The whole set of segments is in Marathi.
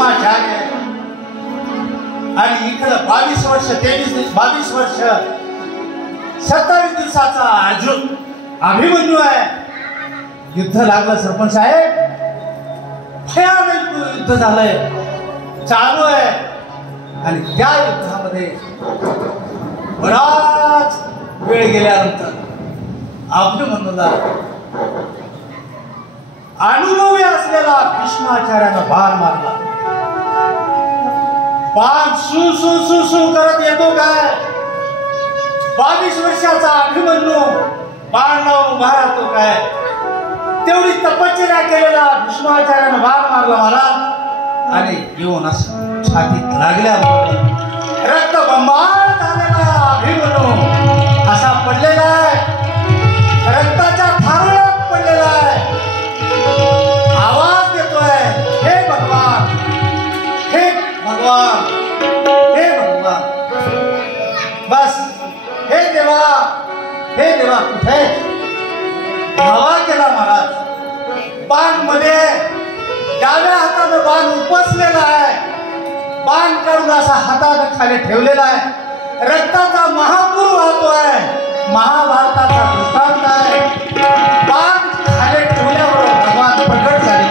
भीष्माचार्य आणि इकडं 22 वर्ष 22 वर्ष 27 दिवसाचा अर्जुन अभिमन्यू आहे. युद्ध लागलं सरपंच साहेब, भयानक युद्ध झालंय, चालू आहे. आणि त्या युद्धामध्ये बराच वेळ गेल्यानंतर अभिमन्यूला अनुभवी असलेला भीष्माचार्यानं बाण मारला. बाण सु सु सु सु करत येतो काय. 22 वर्षाचा अभिमन्यू बाण लावून उभा राहतो काय. तेवढी तपश्चर्या केलेला भीष्माचार्यानं बाण मारला महाराज आणि येऊन असं छातीत लागल्यावर रक्तबंबाळ झालेला अभिमन्यू असा पडलेला आहे. रक्ताच्या थारोळ्यात पडलेला आहे. आवाज देतोय, हे भगवान, हे भगवान, हे भगवान. बस हे देवा, हे देवा कुठे धावा केला महाराज. बाण मध्ये डाव्या हातानं बाण उपसलेला आहे. बाण काढून असा हातानं खाली ठेवलेला आहे. रक्ताचा महापूर वाहतोय. महाभारताचा दृष्टांत आहे. बाण खाली ठेवल्यावर भगवान प्रकट झाले.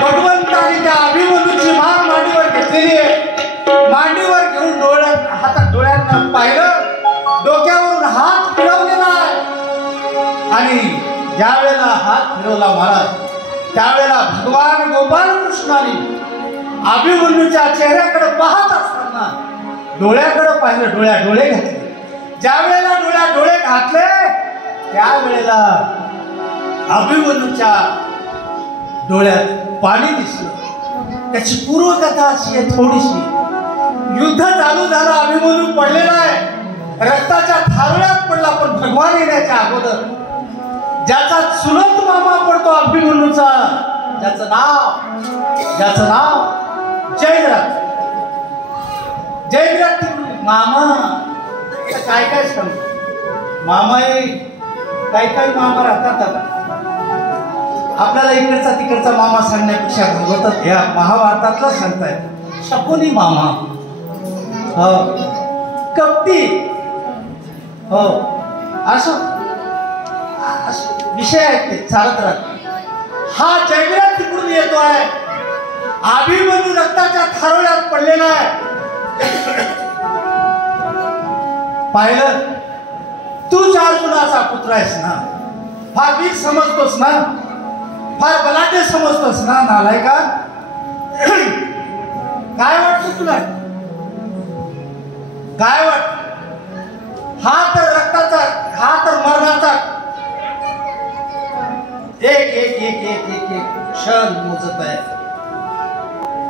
भगवंताने त्या अभिमन्यूची मान मांडीवर घेतलेली आहे. मांडीवर घेऊन डोळ्यांना पाहिलं. डोक्यावरून हात फिरवलेला आहे. आणि ज्या वेळेला हात फिरवला महाराज, त्यावेळेला भगवान गोपाल कृष्णाने अभिमन्यूच्या चेहऱ्याकडे पाहत असताना डोळ्याकडे पाहिलं. डोळे घातले. ज्या वेळेला डोळे घातले त्यावेळेला अभिमन्यूच्या डोळ्यात पाणी दिसलं. त्याची पूर्वकथा अशी आहे थोडीशी. युद्ध चालू झालं, अभिमन्यू पडलेला आहे. रक्ताच्या थारोळ्यात पडला. पण भगवान येण्याच्या अगोदर ज्याचा चुलत मामा पडतो अभिमन्यूचा, ज्याचं नाव जयद्रथ. जयद्रथ मामा काय काय सांगतो. मामा काही मामा राहतात. आपल्याला इकडचा तिकडचा मामा सांगण्यापेक्षा भगवतात या महाभारतातला सांगताय. शकुनी मामा, हो कपटी, हो असं विषय आहेत ते चालत राहत. हा जयद्रथ तिकडून येतोय. अभिमन्यू रक्ताच्या थारोळ्यात पडलेला आहे. पाहिलं, तूच अर्जुनाचा पुत्र आहेस ना. फार वीर समजतोस ना, फार बलाढ्य समजतोस ना नालायका. काय वाटतं तुला, काय वाटत. हा तर रक्ताचा, हा तर मरणाचा एक एक एक एक एक एक क्षण मोजत आहे.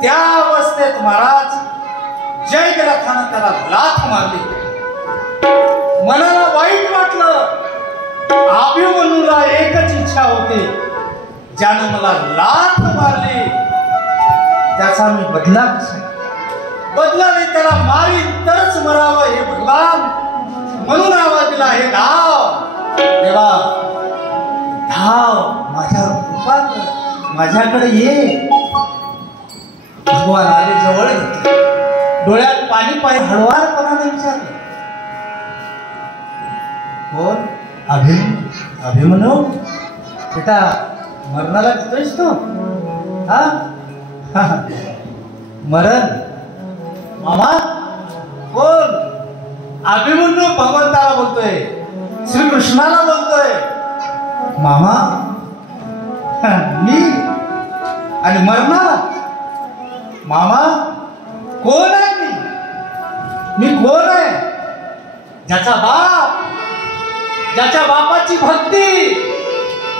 त्या अवस्थेत महाराज जयद्रथानं त्याला लाथ मारली. मनाला वाईट वाटलं. अभिमन्यूला एकच इच्छा होती, ज्यानं मला लाथ मारली त्याचा मी बदला कसा. बदला नाही, त्याला मारीन तरच मरावं हे भगवान. म्हणून आवाज दिला, हे धाव देवा, धाव, माझ्यावर कृपा कर, माझ्याकडे ये. भगवान आले, जवळ घेतले. डोळ्यात पाणी पाहिजे. हळवारपणाने विचारलं, कोण? अभिमन्यू बेटा, मरणाला घेतोयस तू? हा मरण मामा कोण? अभिमन्यू भगवंताला बोलतोय, श्रीकृष्णाला बोलतोय. मामा मी आणि मरणाला. मामा कोण आहे मी कोण आहे? ज्याचा बाप, ज्याच्या बापाची भक्ती,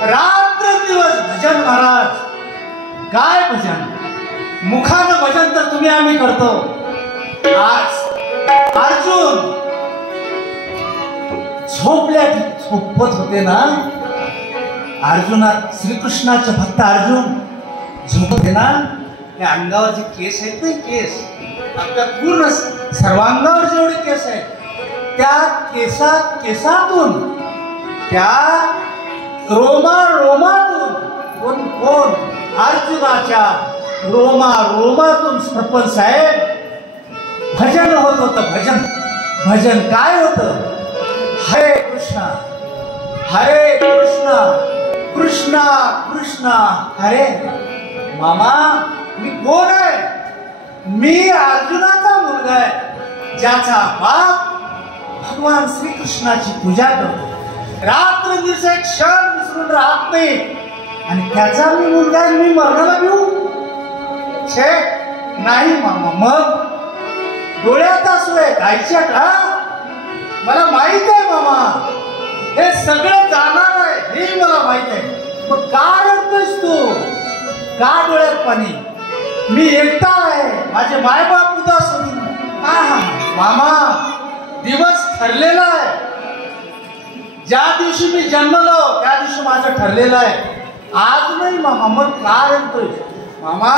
रात्र दिवस भजन. महाराज काय भजन, मुखानं भजन तर तुम्ही आम्ही करतो. आज अर्जुन झोपत होते ना. अर्जुनात श्रीकृष्णाचे भक्त अर्जुन झोपत होते ना. त्या अंगावर जे केस आहेत ना, केस आपल्या पूर्ण सर्वांगावर जेवढे केस आहेत, त्या केसातून, त्या रोमातून कोण अर्जुनाच्या रोमा रोमातून सरपंच साहेब भजन होत होतं. भजन भजन काय होतं? हरे कृष्णा हरे कृष्णा कृष्णा कृष्णा हरे. मामा मी कोण आहे? मी अर्जुनाचा मुलगा आहे, ज्याचा बाप भगवान श्रीकृष्णाची पूजा करतो, रात्र दिवस एक क्षण विसरून राहत नाही, आणि त्याचा मी मुलगा आहे. मी मरणाला घेऊ छे नाही मामा. मग डोळ्यात असू आहे गायच्या का? मला माहित आहे मामा, हे सगळं जाणार आहे हे मला माहित आहे. मग का रडतोयस तू? का डोळ्यात पाणी? मी एकटा आहे, माझे मायबाप उदास होतील. मामा दिवस ठरलेला आहे. ज्या दिवशी मी जन्मलो त्या दिवशी माझं ठरलेलं आहे, आज नाही मामा. मग का रडतोय? मामा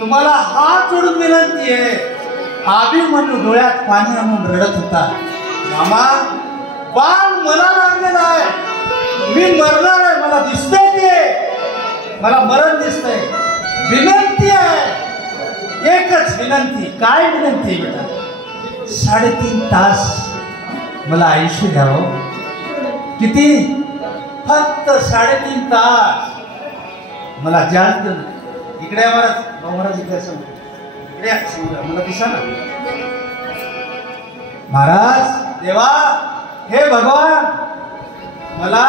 तुम्हाला हात जोडून विनंती आहे. अभिमन्यू डोळ्यात पाणी आणून रडत होता. मामा बाण मला लागलेला आहे, मी मरणार आहे, मला दिसतंय ते, मला मरण दिसतंय. विनंती आहे, एकच विनंती. काय विनंती आहे बेटा? 3.5 तास मला आयुष्य द्यावं. किती? फक्त 3.5 तास. मला जास्त नाही. इकडे महाराज, महाराज इकडे असं इकडे मला दिसा ना. महाराज देवा, हे भगवान, मला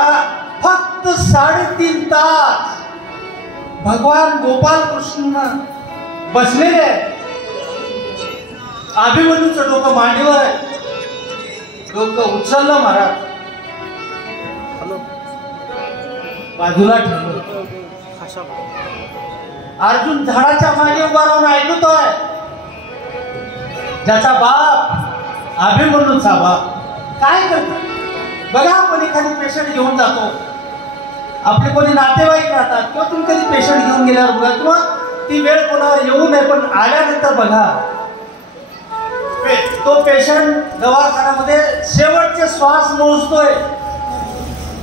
फक्त 3.5 तास. भगवान गोपाल कृष्ण बसलेले, अभिमन्यूचं डोकं मांडीवर आहे, डोकं उचललं महाराज, बाजूला ठेवलं. अर्जुन झाडाच्या मागे उभा राहून ऐकतोय. ज्याचा बाप अभिमन्यूचा बाप काय करतो बघा. आपण एखादी पेशंट घेऊन जातो, आपले कोणी नातेवाईक राहतात, किंवा तुम्ही कधी पेशंट घेऊन गेल्यावर बघा, किंवा ती वेळ कोणावर येऊ नये पण आल्यानंतर बघा, तो पेशंट दवाखान्यामध्ये शेवटचे श्वास मोजतोय.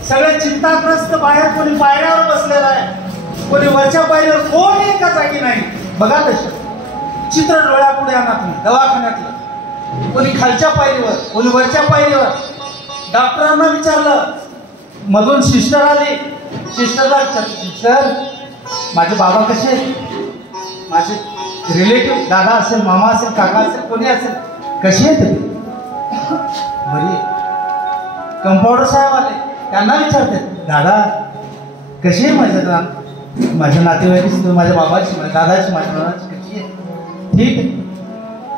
सगळे चिंताग्रस्त, बाहेर कोणी पायऱ्यावर बसलेला आहे, कोणी वरच्या पायरीवर, कोणी एका जागी नाही. बघा तसं चित्र डोळ्यापुढे आणा तुम्ही. दवाखान्यातलं कोणी खालच्या पायरीवर, कोणी वरच्या पायरीवर. डॉक्टरांना विचारलं, मधून सिस्टर आली. सिस्टरला सिस्टर माझे बाबा कसे आहेत? माझे रिलेटिव्ह, दादा असेल, मामा असेल, काका असेल, कोणी असेल, कशी आहेत ते? बरी. कंपाऊंडर साहेब आले, त्यांना विचारते, दादा कशी आहे? माझ्या नातेवाईक, माझ्या बाबाची, माझ्या दादाची, माझ्या मुलाची कशी आहे? ठीक आहे.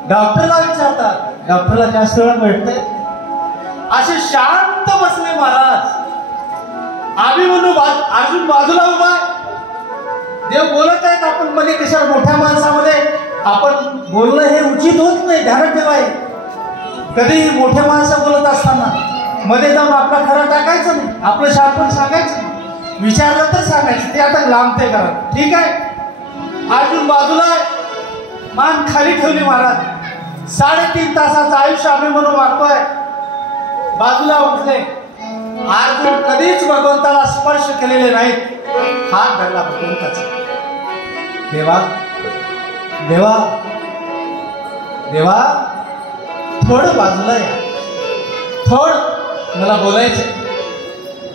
डॉक्टरला विचारतात, डॉक्टरला जास्त वेळा भेटतंय. असे शांत बसले महाराज. अभिमन्यू अर्जुन बाजूला उभा. देव बोलत आहेत, आपण मध्ये कशा मोठ्या माणसामध्ये आपण बोलणं हे उचित होत नाही, ध्यानात ठेवाय. कधी मोठ्या माणसं बोलत असताना मध्ये जाऊन आपला खरा टाकायचं नाही, आपलं शांतपण सांगायचं नाही, विचारलं तर सांगायचं. ते आता लांबते करा. ठीक आहे. अर्जुन बाजूला, मान खाली ठेवली महाराज. 3.5 तासाचं आयुष्य अभिमन्यू मागतोय. बाजूला उठले. अर्जुन कधीच भगवंताला स्पर्श केलेले नाहीत. हात धरला भगवंताचा. देवा देवा देवा, थोडं बाजूला या, थोडं मला बोलायचं.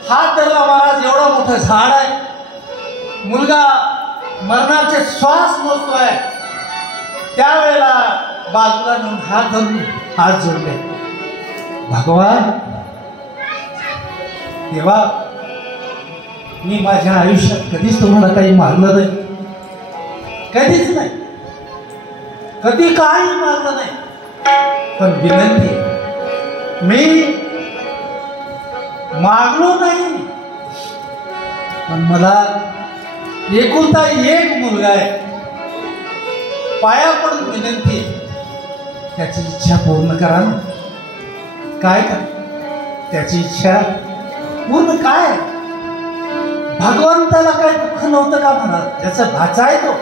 हात धरला महाराज. एवढं मोठं झाड आहे, मुलगा मरणाचे श्वास मोजतोय, त्यावेळेला बाजूला नेऊन हात धरून हात जोडले. भगवान देवा, मी माझ्या आयुष्यात कधीच तुम्हाला काही मागलं नाही, कधीच नाही, कधी काही मागलं नाही. पण विनंती, मी मागलो नाही, पण मला एकुलता एक मुलगा आहे. पाया पडून विनंती, त्याची इच्छा पूर्ण करा ना. काय कर त्याची इच्छा पूर्ण? काय भगवंताला काय दुःख नव्हतं का म्हणा? ज्याचा भाचा आहे तो.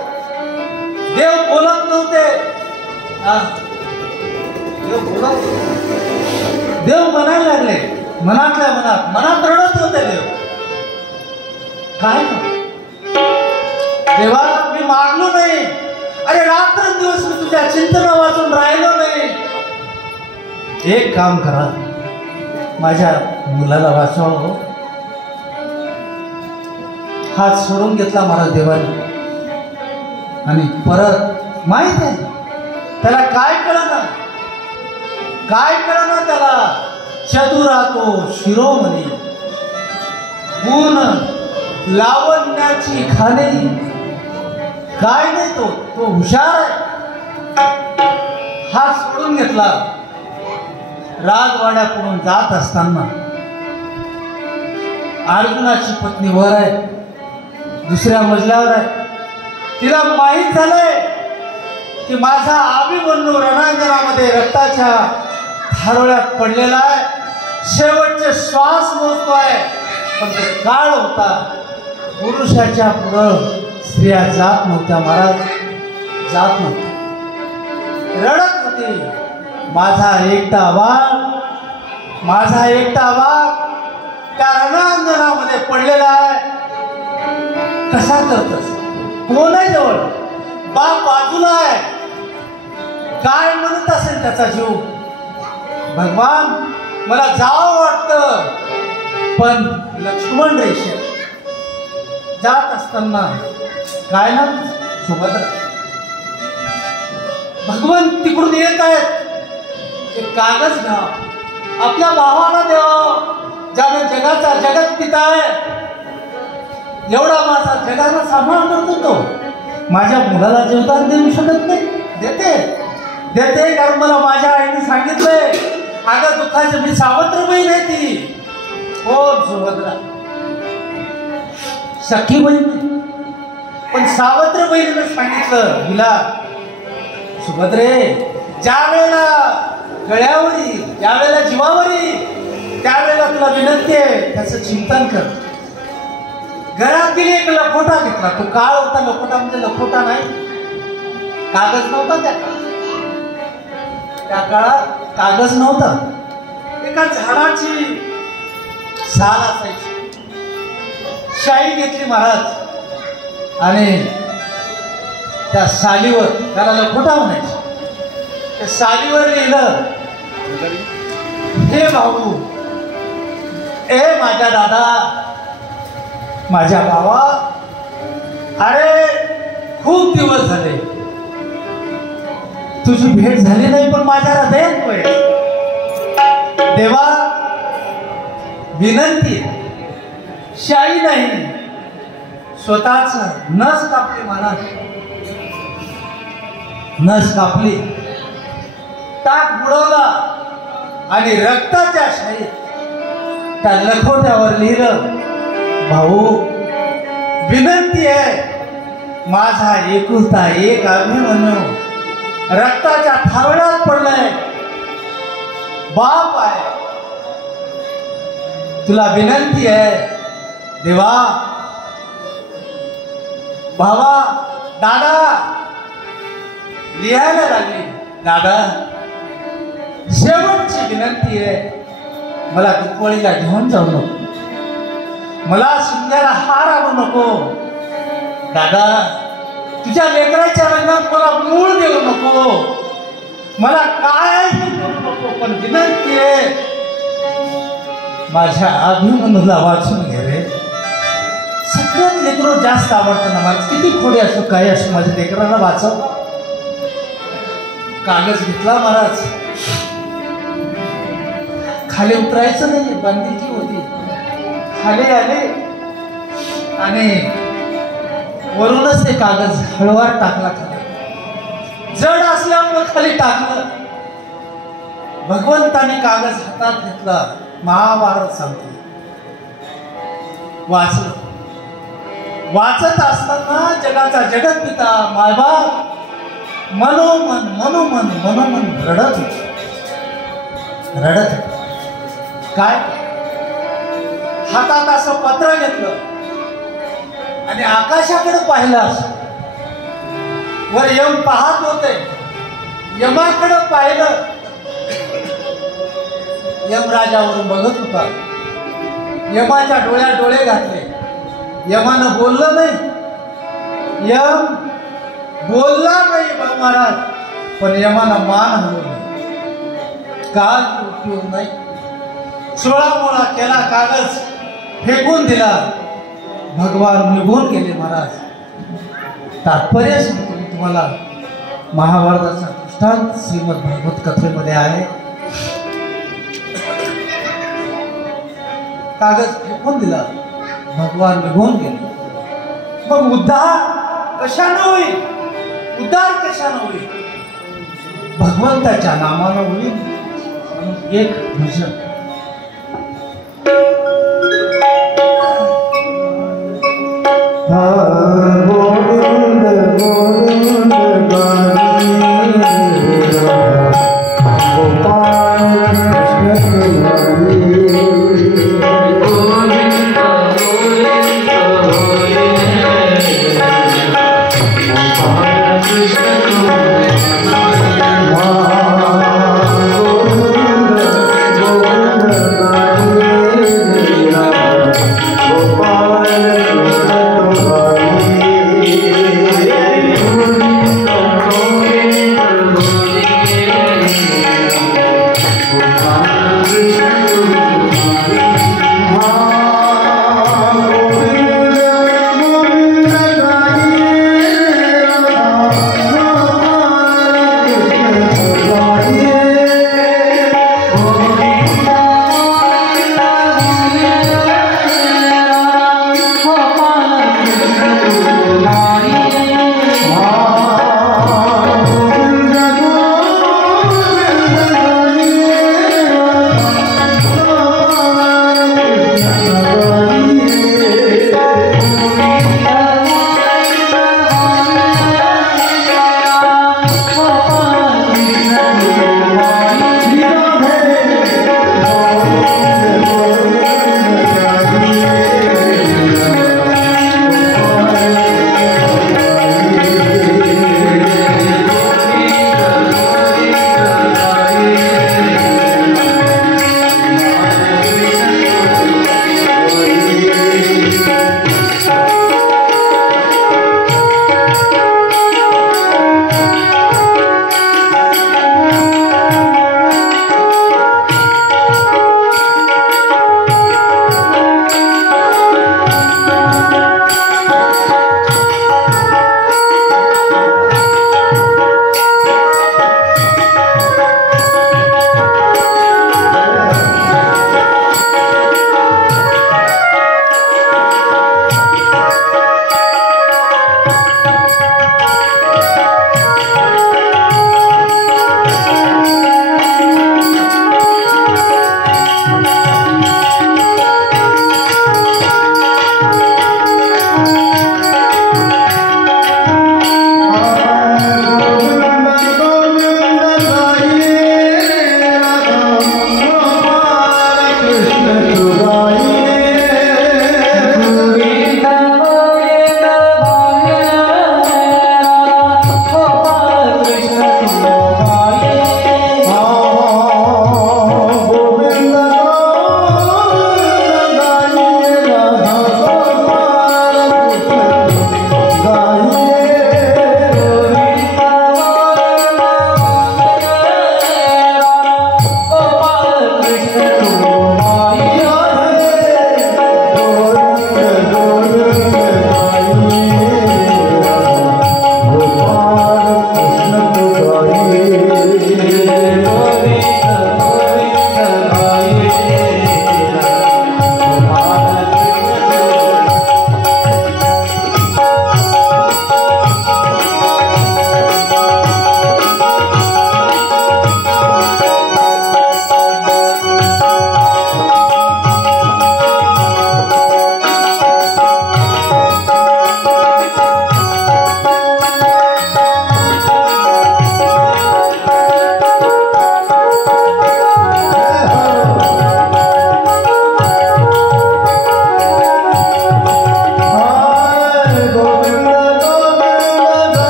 देव बोलत नव्हते, देव म्हणायला लागले, मनातल्या मनात रडत होते देव. काय देवा, मी मागलो नाही. अरे रात्रंदिवस मी तुझ्या चिंतना वाचून राहिलो नाही. एक काम करा, माझ्या मुलाला वाचवा. हात सोडून घेतला महाराज देवाने आणि परत माहित आहे त्याला काय कळना त्याला. चतुरा तो शिरोमणी, गुण लावण्याची खाणे, काय नाही तो हुशार आहे. हात सोडून घेतला. राजवाड्याकडून जात असताना अर्जुनाची पत्नी वर आहे, दुसऱ्या मजल्यावर आहे. तिला माहीत झालंय की माझा अभिमन्यू रणांगणामध्ये रक्ताच्या धारोळ्यात पडलेला आहे, शेवटचे श्वास मोजतोय. पण तो काळ होता, पुरुषाच्या पुढं स्त्रिया जात नव्हत्या महाराज, जात नव्हत्या, रडत होती. माझा एकटा वाघ त्या रणांगणामध्ये पडलेला आहे. कसा करतस? कोण आहे जवळ? बाप बाजूला आहे. काय म्हणत असेल त्याचा जीव? भगवान मला जावं वाटतं, पण लक्ष्मण रेषा जात असताना काय ना सुभद्रा भगवान तिकडून येत आहेत. एक कागद घ्या, आपल्या भावाला द्यावं, ज्याने जगाचा जगत पिता आहे. एवढा माझा जगाला सांभाळ करतो तो, माझ्या मुलाला जीवदान देऊ शकत नाही. देते कारण मला माझ्या आईने सांगितलंय, अगं दुःखाची मी सावत्र बहीण आहे ती. हो सुभद्रा, सखी बहीण, पण सावत्र बहिणीने सांगितलं हिला, सुभद्रे ज्या वेळेला गळ्यावरी, ज्या वेळेला जीवावरी, त्यावेळेला तुला विनंती आहे त्याचं चिंतन कर. घरातील एक लखोटा घेतला. तो काळ होता, लखोटा म्हणजे लखोटा नाही, कागद नव्हता त्या काळात कागद नव्हता. एका झाडाची साल असायची, शाई घेतली महाराज आणि त्या सालीवर, त्याला लखोटा म्हणायची, त्या सालीवर लिहिलं, हे भाऊ, ए माझ्या दादा, माझ्या भावा, अरे खूप दिवस झाले तुझी भेट झाली नाही, पण माझ्या हृदयात आहे. देवा विनंती, शाई नाही, स्वतःच नस कापली महाराज, नस कापली, टाक बुडवला आणि रक्ताच्या शाईत त्या लखोट्यावर लिहिलं, भाऊ विनंती आहे, माझा एकुलता एक अभिमन्यू रक्ताच्या थारोळ्यात पडलाय, बाप आहे, तुला विनंती आहे. देवा, भावा, दादा लिहायला लागली, दादा शेवटची विनंती आहे, मला दुपळीला घेऊन जाऊ नको, मला शिंद्याला हार आणू नको, दादा तुझ्या लेकराच्या लग्नात मला मूळ देऊ नको, मला काय करू नको, पण विनंती आहे माझ्या अभिमन्यूला वाचून घे रे. सगळ्यात लेकरं जास्त आवडतं ना मला, किती खोडे असो काय असो, माझ्या लेकराला वाचव. कागद घेतला महाराज, खाली उतरायचं नाही, बंदिकी होती. खाली आले आणि वरूनच ते कागद हळूवार टाकला खाली, जड असल्यामुळे खाली टाकलं. भगवंताने कागद हातात घेतला, महाभारत सांगतो. वाचलं. वाचत असताना जगाचा जगत पिता मायबाप मनोमन रडत काय. हातात असं पत्र घेतलं आणि आकाशाकडे पाहिलं. असं वर यम पाहत होते, यमाकडे पाहिलं, यमराजावरून बघत होता. यमाच्या डोळ्यात डोळे घातले, यमानं बोललं नाही. यम बोलला नाही बाबू महाराज, पण यमाला मान हलवली, काल उपयोग नाही. चोळामोळा केला, कागज फेकून दिला, भगवान निघून गेले. महाराज तात्पर्य सांगतो मी तुम्हाला, महाभारताचा दृष्टांत श्रीमद भागवत कथेमध्ये आहे. कागज फेकून दिला, भगवान निघून गेले. मग उद्धार कशानं होईल? उद्धार कशानं होईल? भगवंताच्या नामानं होईल. म्हणून एक भजन गोविंद गोविंद गोपाल कृष्ण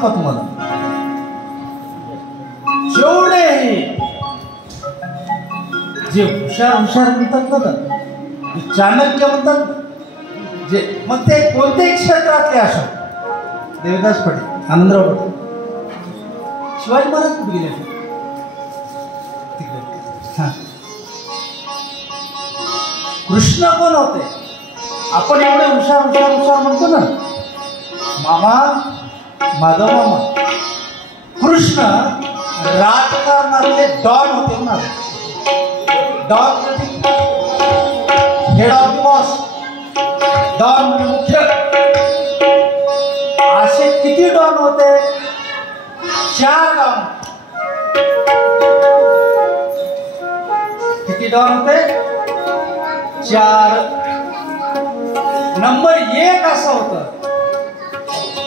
सांगू का तुम्हाला, जेवढेही जे हुशार म्हणतात ना, जे चाणक्य म्हणतात ना, जे मग ते कोणत्याही क्षेत्रातले असो, देवदास पटेल, आनंदराव पटेल, शिवाजी महाराज कुठे गेले तिकडे, कृष्ण कोण होते? आपण एवढे हुशार म्हणतो ना, मामा, माधव मामा. कृष्ण राजकारणातले डॉन होते ना, don head of boss, don म्हणजे मुख्य. असे किती डॉन होते? 4 डॉन. किती डॉन होते? 4. नंबर 1 असं होतं,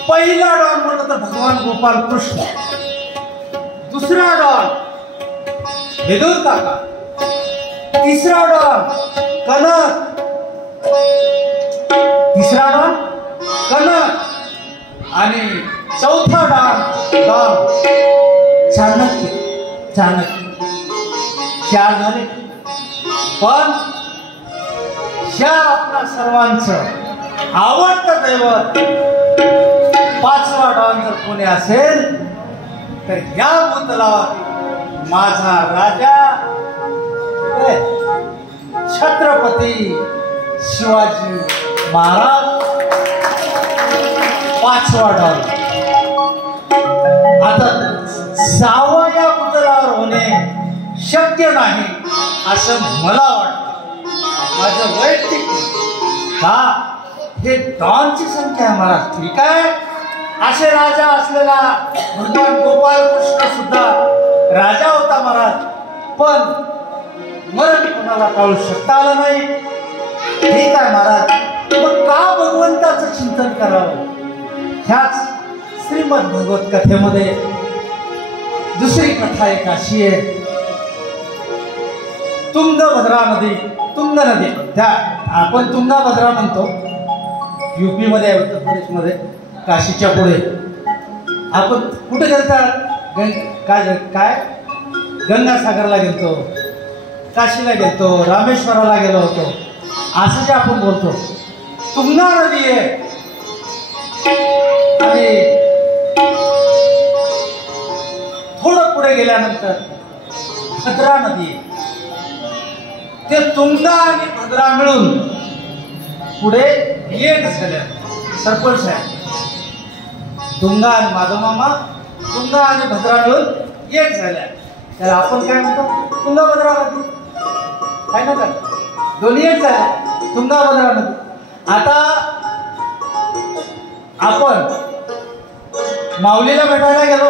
पहिला डॉन म्हणलं तर भगवान गोपाल कृष्ण. दुसरा डॉन विदुर काका. तिसरा डॉन कनक. आणि चौथा डॉन चाणक्य. 4 झाले. पण ह्या आपल्या सर्वांचं आवडतं दैवत 5वा डॉन जर कोणी असेल तर या भूतलावर माझा राजा छत्रपती शिवाजी महाराज 5वा डॉन. आता 6वा या भूतलावर होणे शक्य नाही असं मला वाटतं, माझं वैयक्तिक. का हे डॉनची संख्या आहे महाराज, ठीक आहे. असे राजा असलेला भगवान गोपाल कृष्ण सुद्धा राजा होता महाराज, पण मरण कोणाला टाळू शकता आलं नाही. ठीक आहे महाराज, मग का भगवंताचं चिंतन करावं? ह्याच श्रीमद भगवत कथेमध्ये दुसरी कथा एक अशी आहे. तुंगभद्रा नदी, त्या आपण तुंगभद्रा म्हणतो, युपी मध्ये आहे, उत्तर प्रदेशमध्ये, काशीच्या पुढे. आपण कुठे गेलतात? काय गंगासागरला गेलतो, काशीला गेलतो, रामेश्वराला गेलो होतो, असं जे आपण बोलतो. तुंगा नदी आहे आणि थोडं पुढे गेल्यानंतर भद्रा नदी आहे. ते तुंगा आणि भद्रा मिळून पुढे एक झाल्या. सरपंच साहेब, तुंगा आणि माधव मामा, तुंगा आणि भद्रा मिळून एक झाल्या. तर आपण काय म्हणतो? तुंगा भद्रा नदी. काय ना, दोन्ही एक झाल्या, तुंगा भद्रा नदी. आता आपण माऊलीला भेटायला गेलो,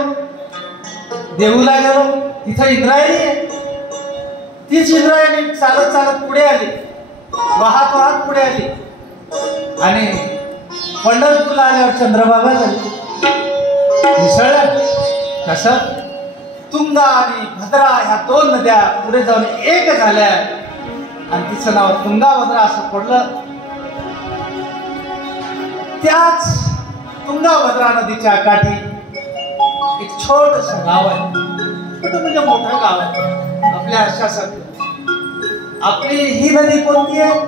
देहूला गेलो, तिथं इंद्रायणी आहे. तीच इंद्रायणी चालत पुढे आली, वाहत पुढे आली आणि पंढरपूरला आल्यावर चंद्रभागा झाली, मिसळल्या. कसं? तुंगा आणि भद्रा ह्या 2 नद्या पुढे जाऊन एक झाल्या आणि तिचं नाव तुंगाभद्रा असं पडलं. त्याच तुंगाभद्रा नदीच्या काठी एक छोटस गाव आहे, छोटं म्हणजे मोठं गाव आहे आपल्या आशासारखं. आपली ही नदी कोणती आहे?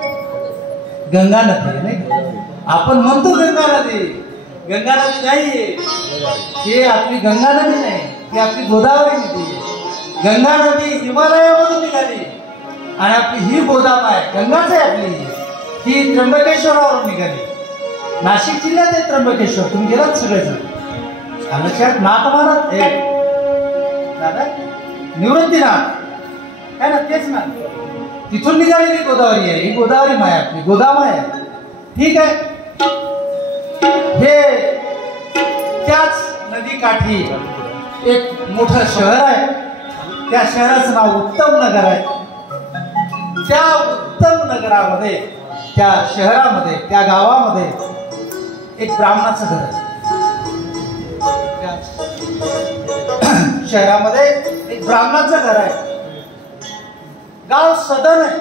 गंगा नदी आहे, नाही? आपण म्हणतो गंगा नदी. गंगा नदी नाहीये, हे आपली गंगा नदी नाही, ती आपली गोदावरी नदी आहे. गंगा नदी हिमालयामधून निघाली आणि आपली ही गोदावरी आहे, गंगाच आहे आपली. ही त्र्यंबकेश्वरावरून निघाली. नाशिक जिल्ह्यात आहे त्र्यंबकेश्वर. तुम्ही गेलात सगळेजण? लक्षात नाथ महाराज दादा निवृत्तीनाथ काय ना, तेच ना, तिथून निघालेली गोदावरी आहे. ही गोदावरी माय आपली, गोदामाय आहे. ठीक आहे. हे त्याच नदी काठी एक मोठं शहर आहे. त्या शहराचं नाव उत्तम नगर आहे. त्या उत्तम नगरामध्ये, त्या शहरामध्ये, त्या गावामध्ये एक ब्राह्मणाचं घर आहे. शहरामध्ये एक ब्राह्मणाचं घर आहे. गाव सदन आहे,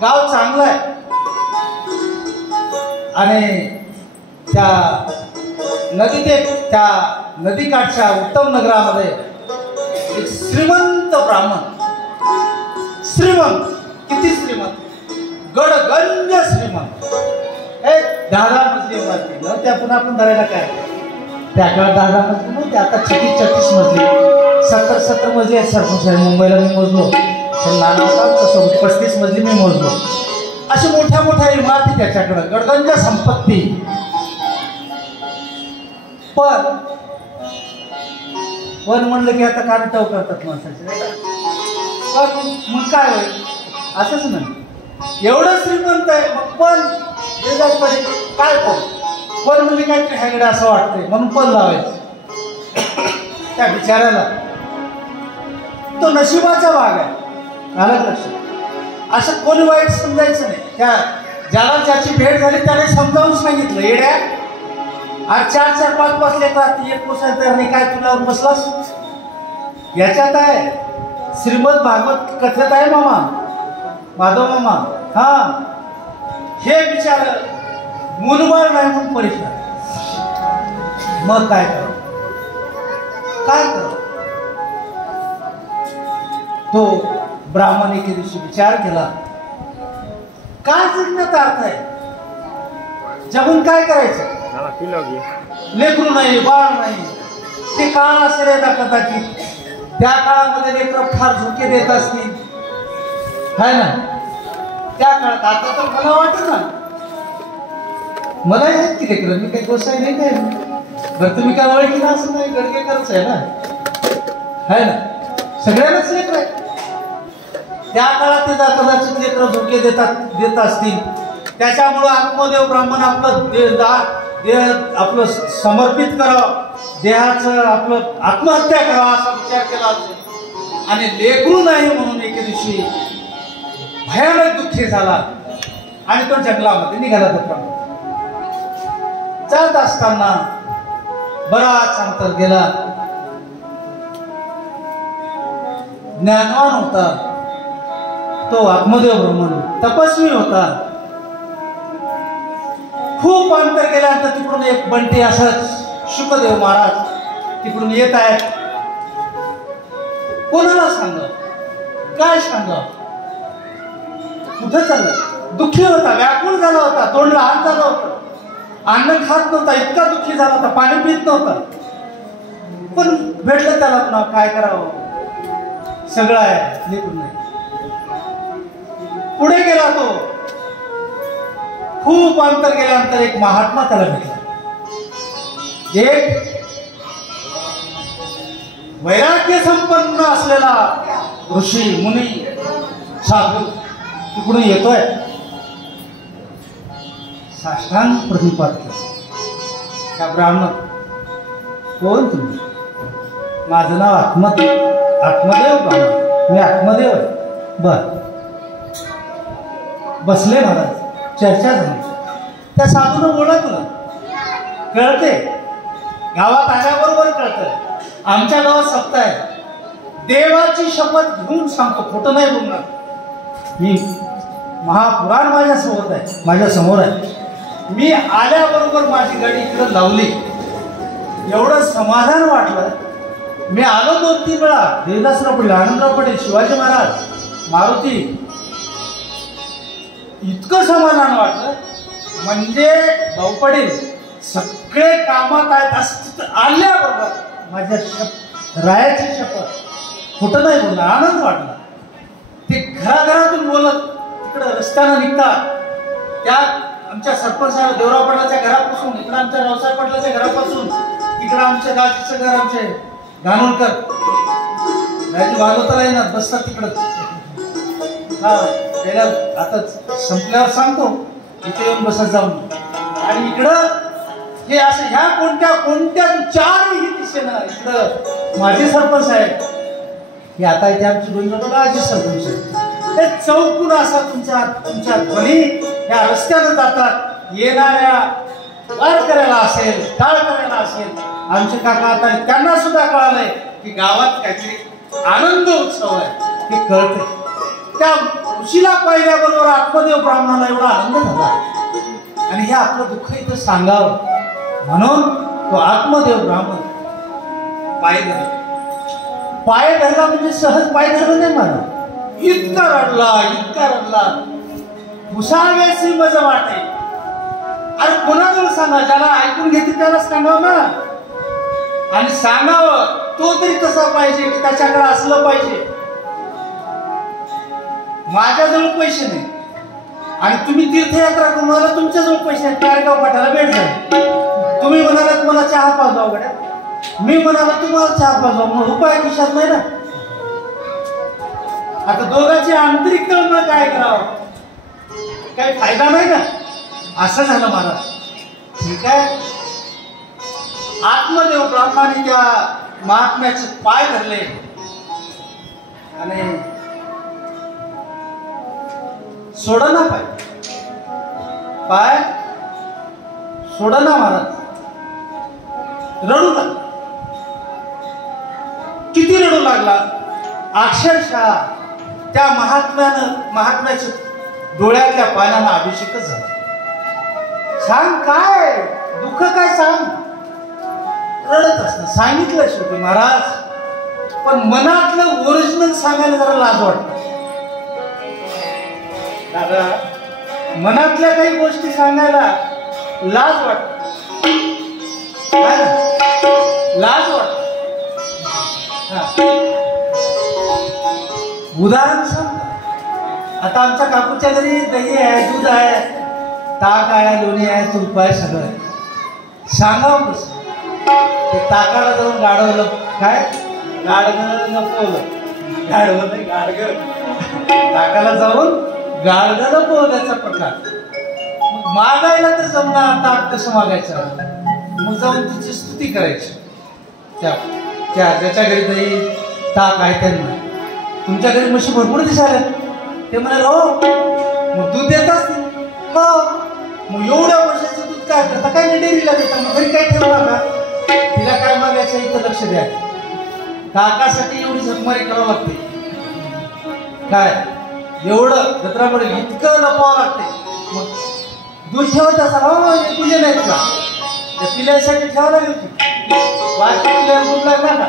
गाव चांगलं आहे. आणि त्या नदीत त्या नदीकाठच्या उत्तम नगरामध्ये एक श्रीमंत ब्राह्मण, श्रीमंत, किती श्रीमंत, गडगंज श्रीमंत, एक 10 मजली इमारती न त्या पुन्हा आपण धरायला काय, त्या काळात 10 मजली नव्हती, आता 36 मजली, 70 मजली आहेत सरपंच. मुंबईला मी मोजलो, नाना होता तसं 35 मजली मी मोजलो. अशा मोठ्या मोठ्या इमारती त्याच्याकडं, गडगंज संपत्ती. पण म्हणलं की आता कानटाव करतात माणसाचे, पण मग काय होईल, असंच नाही. एवढं श्रीमंत आहे मग पण काय पण म्हणजे काहीतरी हॅगडे असं वाटतंय म्हणून पण लावायचं. त्या बिचाऱ्याला तो नशिबाचा भाग आहे, आलं लक्षात. असं कोणी वाईट समजायचं नाही. त्या ज्याला ज्याची भेट झाली त्याने समजावून सांगितलं, येड्या आज 4-4, 5-5 लेकरात एक पोसाय तर नाही, काय तुला बसलास. याच्यात आहे श्रीमद भागवत कथेत आहे मामा, माधव मामा. हा, हे बिचार मुलबाळ नाही म्हणून परीक्षा. मग काय कर, काय कर. तो ब्राह्मण एके दिवशी विचार केला, काय जगण्यात अर्थ आहे, जगून काय करायचं. लेकरू नाही, बाळ नाही, ते काळ असेल कदाचित. त्या काळामध्ये लेकरं फार झोके देत असतील, है ना. त्या काळात आता तर मला वाटत ना, मला आहेत की लेकरं, मी काही गोसाई नाही काय. बरं तुम्ही काय ओळखी ना असं नाही, गडगेकरच आहे ना, है ना, सगळ्यांनाच लेकर आहे. त्या काळात ते कदाचित लेकरं झोके देत असतील. त्याच्यामुळं आत्मदेव ब्राह्मण आपलं आपलं समर्पित करावं, देहाचं आपलं आत्महत्या करावं असा विचार केला असेल. आणि लेकरू नाही म्हणून एके दिवशी भयानक दुःखी झाला आणि तो जंगलामध्ये निघाला. तो जात असताना बराच अंतर गेला. ज्ञानवान होता तो आत्मदेव ब्राह्मण, तपस्वी होता. खूप अंतर गेल्यानंतर तिकडून एक बंटी असंच शुकदेव महाराज तिकडून येत आहेत. कोणाला सांगा, काय सांगा, कुठं चाललं. दुःखी होता, व्याकुळ झाला होता, तोंड लहान झालं होतं, अन्न खात नव्हता, इतका दुःखी झाला होता, पाणी पित नव्हता. पण भेटलं त्याला पुन्हा, काय करावं, सगळं आहे, लेकून नाही. पुढे गेला तो. खूप अंतर गेल्यानंतर एक महात्मा त्याला भेटला. एक वैराग्य संपन्न असलेला ऋषी मुनी साधू तिकडून येतोय. साष्टांग प्रतिपाद केला. त्या ब्राह्मण, कोण तुम्ही. माझं नाव आत्मदेव ब्राह्मण, मी आत्मदेव आहे. बर, बसले महाराज, चर्चा झाली. त्या साधूनं ओळखलं, कळते, गावात आल्याबरोबर कळतं. आमच्या गावात सप्ताह आहे, देवाची शपथ घेऊन सांगतो, खोटं नाही बोलणार. मी महापुराण माझ्या समोर आहे. मी आल्याबरोबर माझी गाडी इकडं लावली, एवढं समाधान वाटलं. मी आलो 2-3 वेळा, देवदासराव पटेल, आनंदराव पटेल, शिवाजी महाराज, मारुती, इतकं समाधान वाटलं. म्हणजे भाऊ पटेल सगळे कामात आहेत आल्याबरोबर माझ्या रायाची शपथ, खोटं नाही बोलला. आनंद वाटला. ते घराघरातून बोलत तिकडं रस्त्यानं निघतात. त्या आमच्या सरपंच साहेब देवराव पटलाच्या घरापासून, इकडं आमच्या रावसाहेब पटलाच्या घरापासून, इकडं आमच्या गाजीचं घर, आमचे गानोळकर गाजी भागवताला येणार, बसतात तिकडं. हा, त्याला आता संपल्यावर सांगतो, इथे येऊन बसत जाऊन. आणि इकडं हे असं ह्या कोणत्या 4ही दिशेनं इकडं माझे सरपंच आहेत. हे आता इथे आमची गोविंदरावला आजी सरपंच आहेत. हे चौकून असा तुमच्या ध्वनी या रस्त्यानं जातात. येणाऱ्या वार करायला असेल, टाळ करायला असेल, आमचे काका आता त्यांना सुद्धा कळालंय की गावात काहीतरी आनंद उत्सव आहे, हे कळते. त्या ऋषीला पाहिल्याबरोबर आत्मदेव ब्राह्मणाला एवढा आनंद झाला आणि हे आपलं दुःख इथं सांगावं म्हणून तो आत्मदेव ब्राह्मण पाय धरला. पाय धरला म्हणजे सहज पाय धरला नाही मला. इतका रडला मुसाव्याची मजा वाटे. अरे कोणाजवळ सांगा, ज्याला ऐकून घेते त्याला सांगावं ना. आणि सांगावं तो तरी तसा पाहिजे की त्याच्याकडे असलं पाहिजे. माझ्याजवळ पैसे नाही आणि तुम्ही तीर्थयात्रा करून आला, तुमच्याजवळ पैसे आहेत. कारगाव पाठाला भेट झाली. तुम्ही म्हणाला तुम्हाला चहा पाजवा गड्या, मी म्हणाला तुम्हाला चहा पाजवा. मग उपाय खिशात नाही ना. आता दोघांची आंतरिक कळणं काय करावं, काही फायदा नाही ना. असं झालं महाराज. ठीक आहे. आत्मदेव ब्रह्माने त्या महात्म्याचे पाय धरले आणि सोडना पाय सोडना महाराज. रडू लागला. किती रडू लागला. अक्षरशः त्या महात्म्याच्या डोळ्यातल्या पाण्याला अभिषेकच झाला. सांग काय दुःख, काय सांग. रडत असत सांगितलं शेवटी महाराज. पण मनातलं ओरिजिनल सांगायला जरा लाज वाटत. दादा, मनातल्या काही गोष्टी सांगायला लाज वाटत. लाज वाटत. उदाहरण सांग. आता आमच्या काकूच्या घरी दही आहे, दूध आहे, ताक आहे, लोणी आहे, तूप आहे, सगळं आहे. सांगावं कसं. ते ताकाला जाऊन गाडवलं. काय गाडगं लपवलं. गाडवं नाही, गाडगं. ताकाला जाऊन गाडगं लपवल्याचा प्रकार. मग मागायला तर जमणार. ताक कसं मागायचं. मग जाऊन तिची स्तुती करायची. त्या ज्याच्या घरी दही ताक आहे त्यांना. तुमच्या घरी म्हशी भरपूर दिसायला. ते म्हणाले हो. मग दूध देत असतील. हो. मग एवढ्या वर्षाचं दूध काय करता. काय नाही, डेअरीला देता. मग घरी काय ठेवणार का. तिला काय मागायचं इथं लक्ष द्या. ताकासाठी एवढी झकमारी करावं लागते. काय एवढं जत्रामध्ये इतकं लपवावं लागते. मग दूध ठेवत असाल हो, तुझे नाहीत का. त्या पिल्यासाठी ठेवावं लागेल की. वाटते पिल्याला दूध लागला का.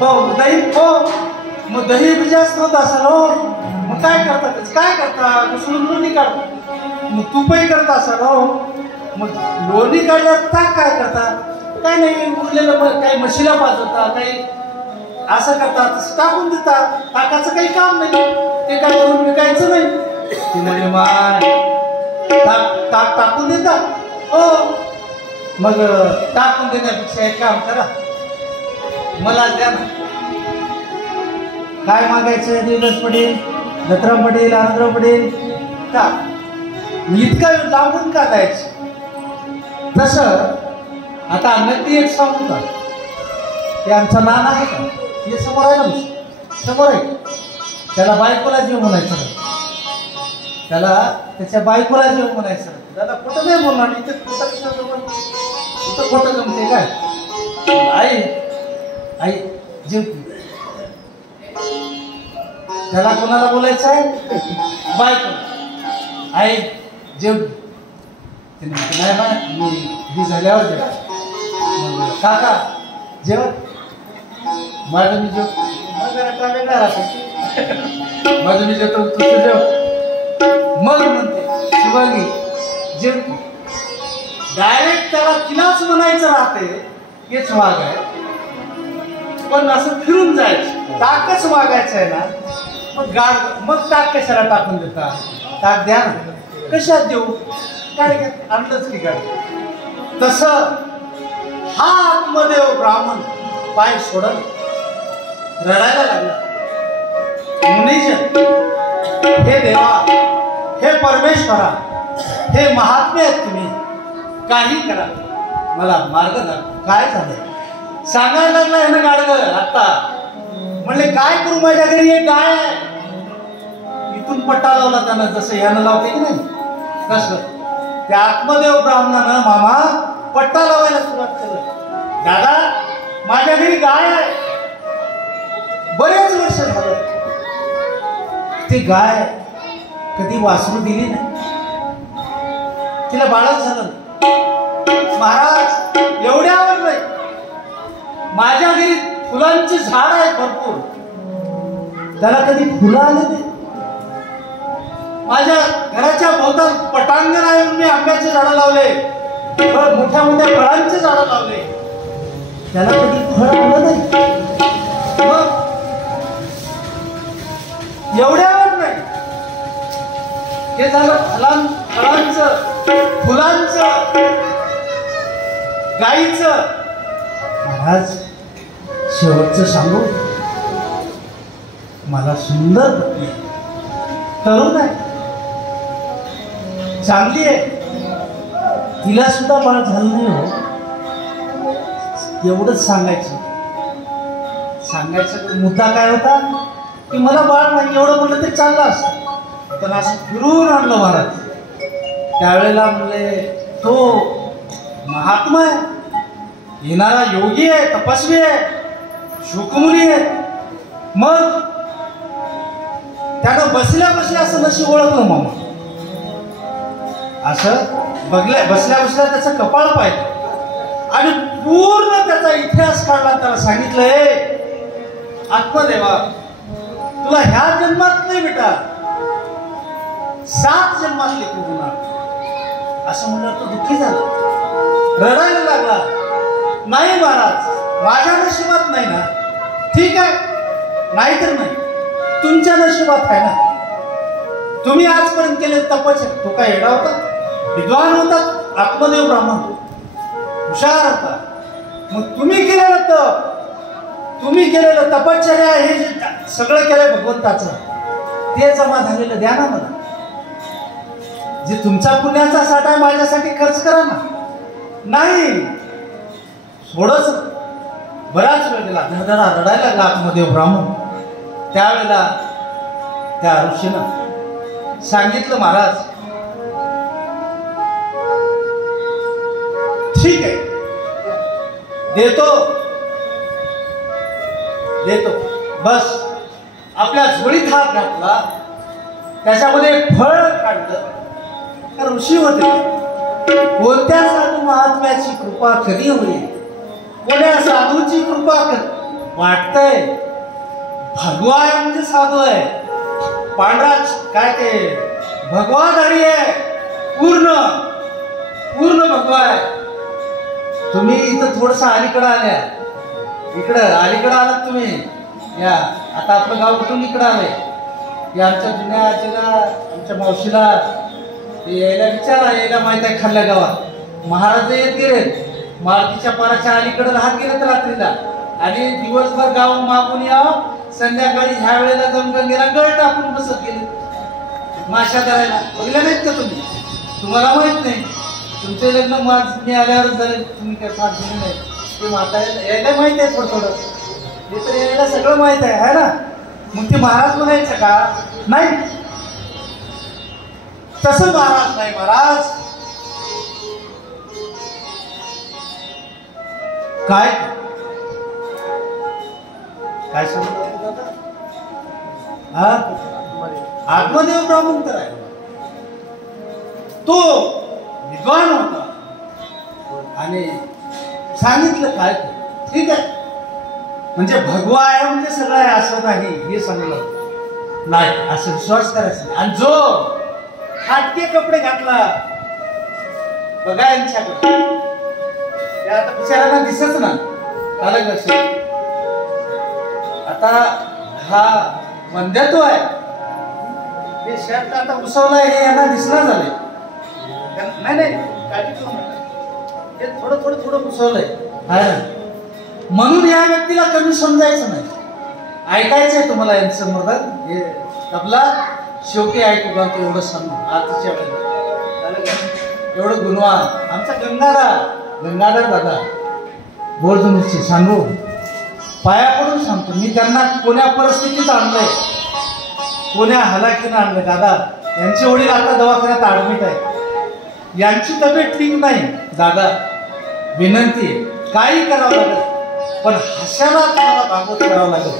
हो. दही हो. मग दही बी जास्त होत असाल हो. मग काय करतात. काय करता. घुसळून लोणी काढतात. मग तूपही करत असाल हो. मग लोणी काढल्यावर ताक काय करतात. काय नाही, उरलेलं काही म्हशीला पाजवता, काही असं करतात, टाकून देतात. ताकाचं काही काम नाही. ते काय करून विकायचं नाही. ते म्हणजे ताक टाकून देतात हो. मग टाकून देण्यापेक्षा एक काम करा, मला द्या ना. काय मागायचं. दिवस पडेल, जत्रा पडेल, आनंदराव पडेल. का इतकं लांबून का द्यायचं. तसं आता नक्की एक सांगू का. ते आमचा नाना आहे का, हे समोर आहे ना, समोर आहे. त्याला बायकोला जीव म्हणायचं. त्याला त्याच्या बायकोला जीव म्हणायचं. दादा खोटं नाही बोलणार. इथे खोटं कशाला बोल. इथं खोटं जमते काय. आई जीव. त्याला कोणाला बोलायचं आहे. बायको. आई जीव. नाही ना, मी ही झाल्यावर जेव. काका जेवण. माझं मी जेव. माझं मी जेवतो, तुझं जेव. मग म्हणते शिवांगी जेव. डायरेक्ट त्याला तिलाच म्हणायचं राहते. हेच वाघ आहे. पण असं फिरून जायचं. ताकच मागायचं आहे ना. मग ताक कशाला टाकून देता. ताक द्या ना. कशात देऊ. काय आणलंच की काय. तसं हा आत्मदेव ब्राह्मण पाय सोडत रडायला लागला. मुनीजन, हे देवा, हे परमेश्वरा, हे महात्मे आहेत तुम्ही. काही करा, मला मार्ग दाखवा. काय झालं सांगायला लागला आहे ना गाडगं. आता म्हणले काय करू. माझ्या घरी एक गाय आहे. इथून पट्टा लावला त्यांना, जसं यानं लावते की नाही तसं. त्या आत्मदेव ब्राह्मणानं मामा पट्टा लावायला सुरुवात केलं. दादा माझ्या घरी गाय आहे. बरेच वर्ष झालं. ती गाय कधी वासरू दिली नाही. तिला बाळच झालं. महाराज एवढ्यावर नाही. माझ्या घरी फुलांची झाड आहेत भरपूर, त्याला कधी फुलं आले नाही. माझ्या घराच्या भोवताल पटांगण आहे म्हणून मी आंब्याचे झाडं लावले, मोठ्या मोठ्या फळांचे झाडं लावले, त्याला कधी फळ आलं नाही. मग एवढ्यावर नाही, हे झालं फळांचं, फुलांचं, गाईचं. महाराज शेवटचं सांगू, मला सुंदर पत्नी, तरुण आहे, चांगली आहे, तिला सुद्धा बाळ झालं नाही हो. एवढंच सांगायचं मुद्दा काय होता की मला बाळ नाही, एवढं म्हणलं ते चाललं असतं. पण असं फिरून आणलं महाराज. त्यावेळेला म्हणले तो महात्मा आहे, येणारा योगी आहे, तपस्वी आहे, शुकमुनी आहे. मग त्यानं बसल्या असं नशीब ओळखलं मामा. असं बसल्या त्याचं कपाळ पाहिलं आणि पूर्ण त्याचा इतिहास काढला. त्याला सांगितलंय, आत्मदेवा तुला ह्या जन्मात नाही बेटा, 7 जन्मातले पूर्ण. असं म्हणलं तो दुःखी झाला, रडायला लागला. नाही महाराज, माझ्या नशिबात नाही ना. ठीक आहे, नाही तर नाही, तुमच्या नशिबात आहे ना. तुम्ही आजपर्यंत केले तपस्या. तो काय एडा होता, विद्वान होता, आत्मदेव ब्राह्मण, हुशार होता. मग तुम्ही केलेलं तपश्चर्या, हे जे सगळं केलंय भगवंताचं, ते जमा झालेलं द्या ना मला. जे तुमचा पुण्याचा साठा आहे माझ्यासाठी खर्च करा ना. नाही, थोडंच. बराच वेळ गेला, धडधडा रडायला लागला आत्मदेव ब्राह्मण. त्यावेळेला त्या ऋषीनं सांगितलं, महाराज ठीक आहे, देतो, बस. आपल्या झोळीत हात घातला, त्याच्यामध्ये फळ काढलं. ऋषी होते. कोणत्या साधू महात्म्याची कृपा कधी होईल, कोण्या साधूची कृपा वाटतंय. भगवा आहे म्हणजे साधू आहे, पांढरा काय ते भगवाधारी आहे, पूर्ण भगवा आहे. तुम्ही इथं थोडस अलीकडं आल्या, इकडं अलीकडं आलात तुम्ही. या आता आपलं गाव कुठून इकडं आलंय. या आमच्या जुन्या आजीला, आमच्या मावशीला यायला विचारा, यायला माहित आहे खाल्ल्या गावात. महाराज येत गेले, मारुतीच्या पाराच्या अलीकडे राहत गेलेत रात्रीला, आणि दिवसभर गाव मागून यावं, संध्याकाळी ह्या वेळेला जाऊन गंगेला गळ टाकून बसत गेले माशा धरायला. बघल्या नाहीत का तुम्ही? तुम्हाला माहित नाही, तुमचे लग्न मी आल्यावरच झाले, तुम्ही काय फार जुने नाही. ते म्हाताऱ्याला यायला माहित आहे थोडं, ते तर यायला सगळं माहित आहे ना. मग ते महाराज म्हणायचं का? नाही, तसं महाराज नाही. महाराज काय काय सांगतो, आत्मदेव ब्राह्मण तर आहे, तो विद्वान होता. आणि सांगितलं काय, ठीक आहे, म्हणजे भगवा आहे म्हणजे सगळं आहे असं नाही, हे सांगलं नाही, असं विश्वास करायचा नाही. आणि जो फाटके कपडे घातला बघा यांच्याकडे, त्या आता बिचाऱ्यांना दिसत ना, अलग असे. आता हा मंद्यातो आहे, हे शर्ट आता उसवलाय, हे यांना दिसणार झाले. नाही काळजी करू नका, हे थोडं उसवलंय आहे. म्हणून या व्यक्तीला कमी समजायचं नाही, ऐकायचंय तुम्हाला यांचं मदत. हे तबला शेवटी ऐकू का एवढं सांगू आजच्या वेळेला. एवढं गुणवान आमचा गंगाधर दादा बोलतो, सांगू पाया पडून सांगतो मी. त्यांना कोण्या परिस्थितीत आणलंय, कोण्या हलाखीनं आणलंय. दादा यांचे वडील आता दवाखान्यात ऍडमिट आहे, यांची तब्येत ठीक नाही. दादा विनंती आहे, काही करावं लागेल, पण हास्याला तुम्हाला भागवत करावं लागेल.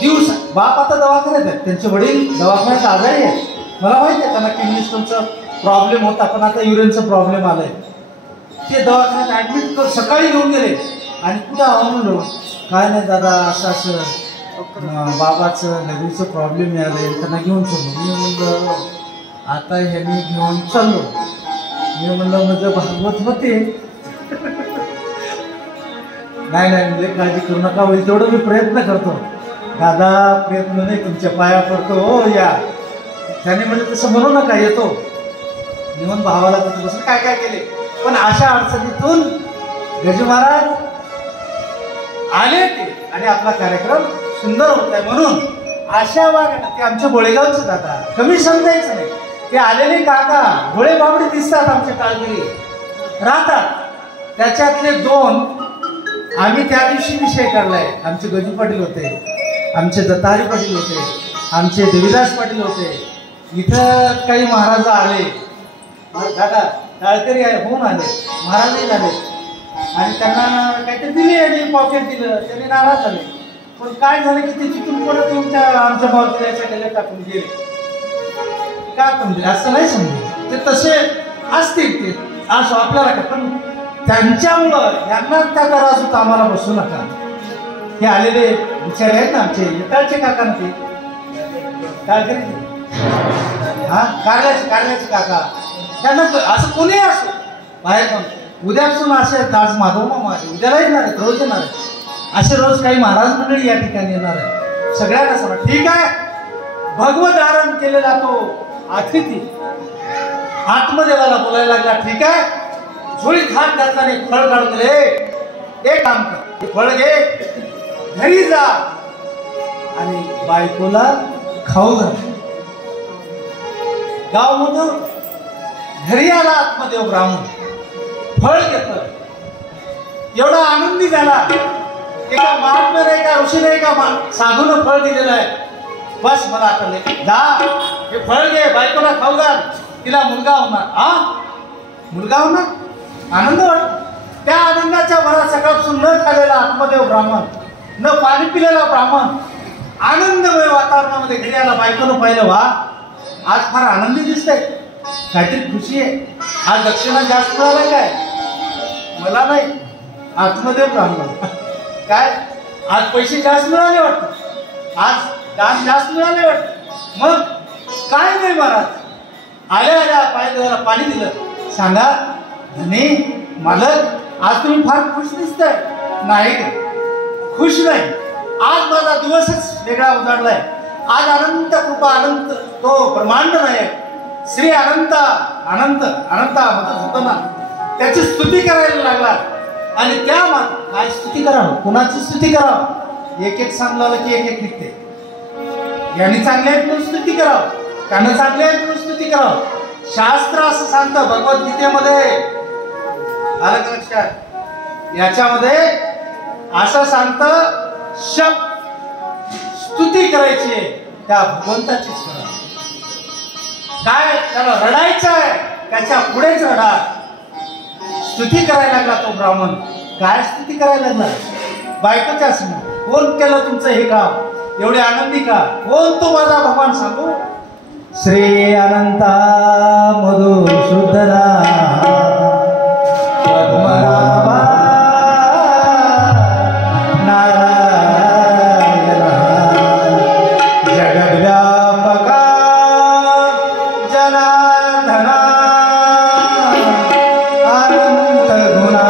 दिवस बाप आता दवाखान्यात आहेत, त्यांचे वडील दवाखान्यात आजारी आहेत. मला माहिती आहे त्यांना किडनी स्टोनचा प्रॉब्लेम होता, पण आता युरिनचा प्रॉब्लेम आलाय. ते दवाखान्यात ऍडमिट कर, सकाळी घेऊन गेले आणि कुठं म्हणून काय नाही दादा, असं बाबाचं नवीचं प्रॉब्लेम मिळाले, त्यांना घेऊन चाललो. मी म्हणलं आता ह्यांनी घेऊन चाललो. मी म्हणलं म्हणजे भागवत होते. नाही नाही म्हणजे काळजी करू नका, होईल तेवढं मी प्रयत्न करतो. दादा प्रयत्न नाही, तुमच्या पाया पडतो. हो या. त्याने म्हणजे तसं म्हणू नका, येतो निवून भावाला तिथे बसून काय काय केले. पण अशा अडचणीतून गजू महाराज आले ते आणि आपला कार्यक्रम सुंदर होत आहे. म्हणून अशा वागणं ते आमच्या गोळेगावचे दादा, कमी समजायचं नाही. ते आलेले काका गोळे बाबडे दिसतात, आमच्या काळगिरी राहतात. त्याच्यातले 2 आम्ही त्या दिवशी विषय काढलाय. आमचे गजू पाटील होते, आमचे दत्ताहरी पाटील होते, आमचे देवीदास पाटील होते. इथं काही महाराज आले, दादा टाळकरी आहे होऊन आले, महाराजही झाले आणि त्यांना काहीतरी दिले आणि पॉकेट दिलं, त्यांनी नाराज झाले. पण काय झालं की ते तिथून परत येऊन त्या आमच्या भावतीच्या गल्ल्यात टाकून गेले. का पण असं नाही समजलं, ते तसे असतील, ते असं आपल्याला का. पण त्यांच्यामुळं यांना त्या तराजूत आम्हाला बसू नका. हे आलेले बिचारे आहेत ना आमचे येताळचे काका ना, ते टाळकरी हा कारल्याचे काका, त्यांना असं कोणी असो बाहेर पण उद्यापासून असे आज माधव माझे उद्याला येणार आहेत, रोज येणार आहे. असे रोज काही महाराज मंडळी या ठिकाणी येणार आहे. सगळ्यांना सांगा ठीक आहे. भगवत धारण केलेला तो अतिथी आत्मदेवाला बोलायला लागला, ठीक आहे. झोळीत हात घातला नाही, फळ काढून दिले. एक काम कर, फळ घे, घरी जा आणि बायकोला खाऊ घाल. गाव मोठं, घरी आला आत्मदेव ब्राह्मण, फळ घेतलं. एवढा आनंदी झाला. एका महात्म्याने, एका ऋषीने, एका साधूनं फळ दिलेलं आहे. बस मला आता जा, हे फळ घे, बायकोला खाऊ घाल, तिला मुलगा होणार. हा मुलगा होणार, आनंद वाटतो. त्या आनंदाच्या भरात सकाळपासून न खाल्लेला आत्मदेव ब्राह्मण, न पाणी पिलेला ब्राह्मण, आनंदमय वातावरणामध्ये घरी आला. बायकोनं पाहिलं, वा आज फार आनंदी दिसतंय, काहीतरी खुशी आहे. आज दक्षिणा जास्त मिळाला काय? मला नाही, आत्मदेव ब्राह्मण. काय आज पैसे जास्त मिळाले वाटतं, आज दान जास्त मिळाले वाटतं. मग काय नाही महाराज, आल्या आल्या पाय पाणी दिलं. सांगा धनी मालक, आज तुम्ही फार खुश दिसताय. नाही खुश नाही, आज माझा दिवसच वेगळा उजाडलाय. आज अनंत कृपा, अनंत तो ब्रह्मांड नायक श्री अनंत अनंत अनंता म्हणत होतो ना, त्याची स्तुती करायला लागला. आणि त्या काय स्तुती करावं, कुणाची स्तुती करावं, एक एक सांगलं की एक एक निघते. यांनी चांगले आहेत म्हणून स्तुती करावं, त्यानं चांगले आहेत म्हणून स्तुती करावं. शास्त्र असं सांगतं भगवद्गीतेमध्ये, आलं का लक्षात? याच्यामध्ये असं सांगतं, स्तुती करायची त्या भगवंताचीच करा. काय त्याला रडायचं आहे, त्याच्या पुढेच रडा. स्तुती करायला लागला तो ब्राह्मण. काय स्तुती करायला लागला? बायकोच्या समोर. कोण केलं तुमचं हे काम? एवढे आनंदी का? कोण तो माझा भगवान सांगू? श्री अनंता मधुसूदना पद्मनाभा नारायणा जगद्व्यापका जनार्दना अनंत गुणा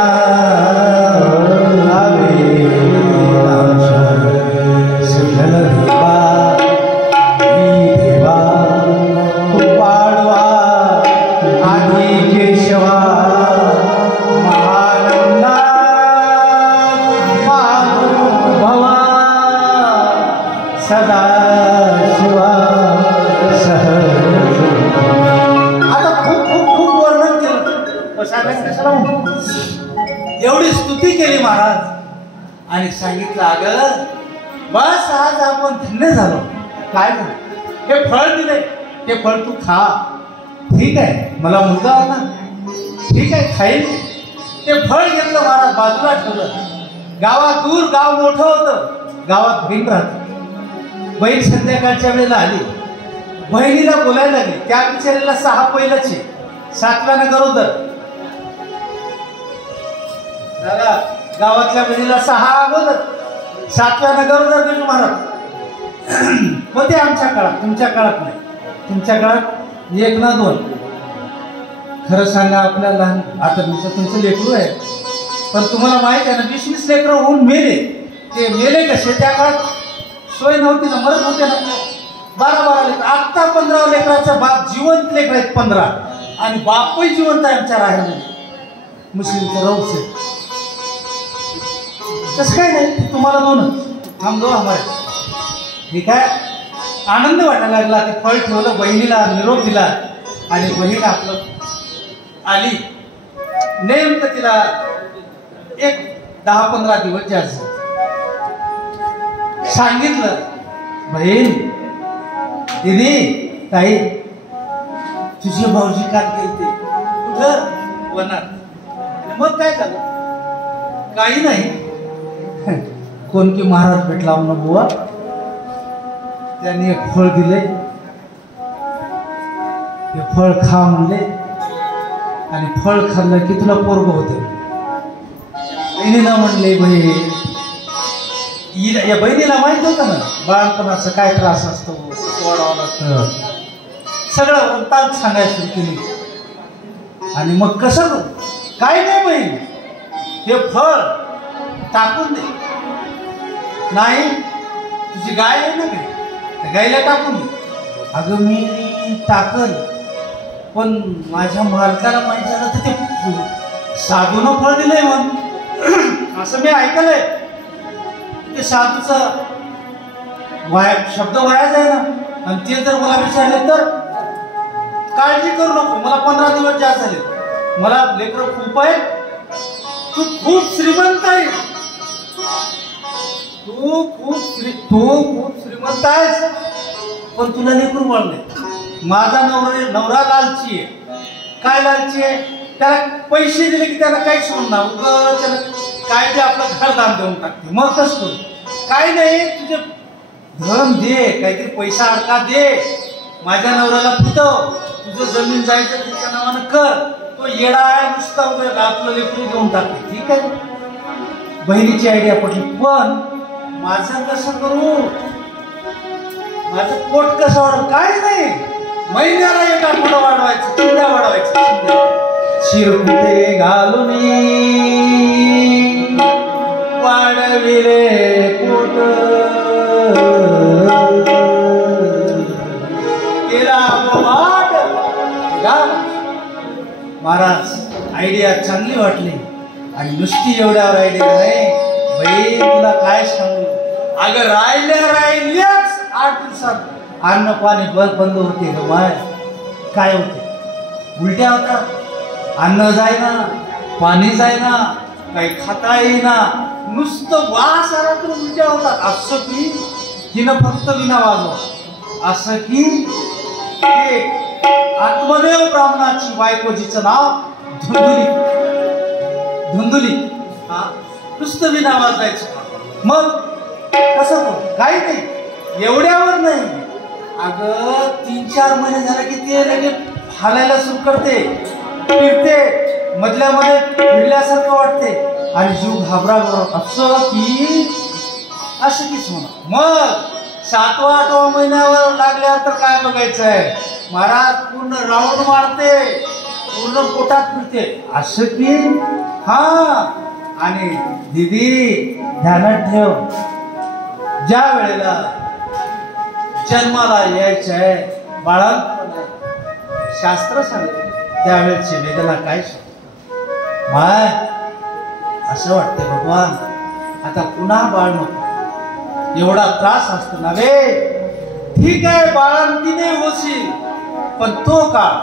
अविनाश सिद्धल देवा पाडवा आदि केशवा महानंदा भवा सदा शिवा सह. आता खूप खूप खूप वर्णन केलं, एवढी स्तुती केली महाराज आणि सांगितलं, अगं बस आज आपण धन्य झालो. काय झालं? हे फळ दिले, ते फळ तू खा. ठीक आहे, मला मुलगा आला, ठीक आहे खाईल. ते फळ घेतलं महाराज, बाजूला ठेवलं. गावात दूर, गाव मोठं होतं, गावात बहीण राहत. बहीण संध्याकाळच्या वेळेला आली, बहिणीला बोलायला लागली. त्या बिचारीला 6 पहिलंचे, 7व्यानं गरोदर. दादा गावातल्या बहिणीला 6 अगोदर, 7व्या गरोदर बिरजू महाराज होते आमच्या काळात, तुमच्या काळात नाही. तुमच्या काळात 1 ना 2. खरं सांगा आपल्याला, आता मी तर तुमचं लेकरू आहे, पण तुम्हाला माहित आहे ना 20-20 लेकरं होऊन मेले. ते मेले कसे? त्या काळात सोय नव्हती ना, मरत होते ना. 12 लेकर. आत्ता 15 लेकराचं बाप जिवंत लेकर आहेत 15, आणि बापही जिवंत आहे आमच्या राहायला. मुस्लिमचं रौस आहे. तसं काय नाही, तुम्हाला 2च, हम 2 हमारे. ठीक आहे. आनंद वाटायला लागला. ते फळ ठेवलं, बहिणीला निरोप दिला, आणि बहीण आपलं आली. नेमकं तिला एक 10-15 दिवस जास्त सांगितलं, बहीण, दीदी, ताई, तुझे भाऊजी काल गेलते कुठं? वनात. मग काय झालं? काही नाही. कोणकी महाराज भेटला म्हणून बुवा, त्यांनी एक फळ दिले, ते फळ खा म्हणले, आणि फळ खाल्लं की तुला पोरग होते. बहिणीला म्हणले, बहीण, या बहिणीला माहित होतं ना बाळपणाचा काय त्रास असतो, वाढावं लागतं, सगळं वृत्तांत सांगायला सुरू केली. आणि मग कसं करू? काय नाही बहीण, हे फळ टाकून दे. नाही, तुझी गाय आहे ना, काय गायला टाकून दे. अगं मी टाकल, पण माझ्या मालकाला माहिती झालं तर ते साधूनं फळ दिलंय मग. असं मी ऐकलंय. ते साधूचा शब्द वाया जाय ना, आणि ते जर मला विचारले तर काळजी करू नको, मला 15 दिवस जास्त झाले, मला लेकरं खूप आहे, तू खूप श्रीमंत आहे, तू खूप श्रीमंत आहेस, पण तुला लेकरू वाढले. माझा नवरा लालची आहे. काय लालची आहे? त्याला पैसे दिले की त्याला काही सोडून ना, त्याला काय ते आपलं घरदान देऊन टाकते. मग कसं करू? काय नाही, तुझे धन दे, काहीतरी पैसा अडका दे, माझ्या नवऱ्याला फुटव, तुझं जमीन जायचं त्याच्या नावानं कर. तो येडा आहे नुसता, आपलं लेकरू घेऊन टाकते. ठीक आहे, बहिणीची आयडिया पटली, पण माझं कसं करू? माझं पोट कसं वाढव? काय नाही, महिन्याला 1 आठवडा वाढवायचं, चिंध्या वाढवायचं. शिरकुटे घालून वाढविले पोट, केला वाट. महाराज, आयडिया चांगली वाटली, आणि नुसती एवढ्यावर आयडिया नाही बाई, तुला काय सांगू. अगं राहिल्याच 8 दिवसात अन्न पाणी बंद होते ग माय. काय होते? उलट्या होता, अन्न जायना, पाणी जायना, काही खाता येईना, नुसतं वास आला तर उलट्या होतात. असं की हिनं फक्त विना वाजव, असं की आत्मदेव ब्राह्मणाची बायकोजीचं नाव धुंदुली. हा, नुसतं विना वाजायचं. मग कसं करू? काही नाही, एवढ्यावर नाही. अगं 3-4 महिने झाले की ते लगेच हालायला सुरू करते, फिरते, मधल्यामध्ये फिरल्यासारखं वाटते, आणि जीव घाबरा. असं कीच म्हणा. मग 7व्या-8व्या महिन्यावर लागल्यावर तर काय बघायचं आहे महाराज, पूर्ण राऊंड मारते, पूर्ण पोटात फिरते. असं की हा. आणि दीदी ध्यानात ठेव, ज्या वेळेला जन्माला यायचं आहे, बाळांपण आहे, शास्त्र सांगते त्यावेळेची वेदना काय माय. असं वाटते भगवान, आता पुन्हा बाळ नको, एवढा त्रास असतो ना रे. ठीक आहे, बाळांतीने होशील, पण तो काळ,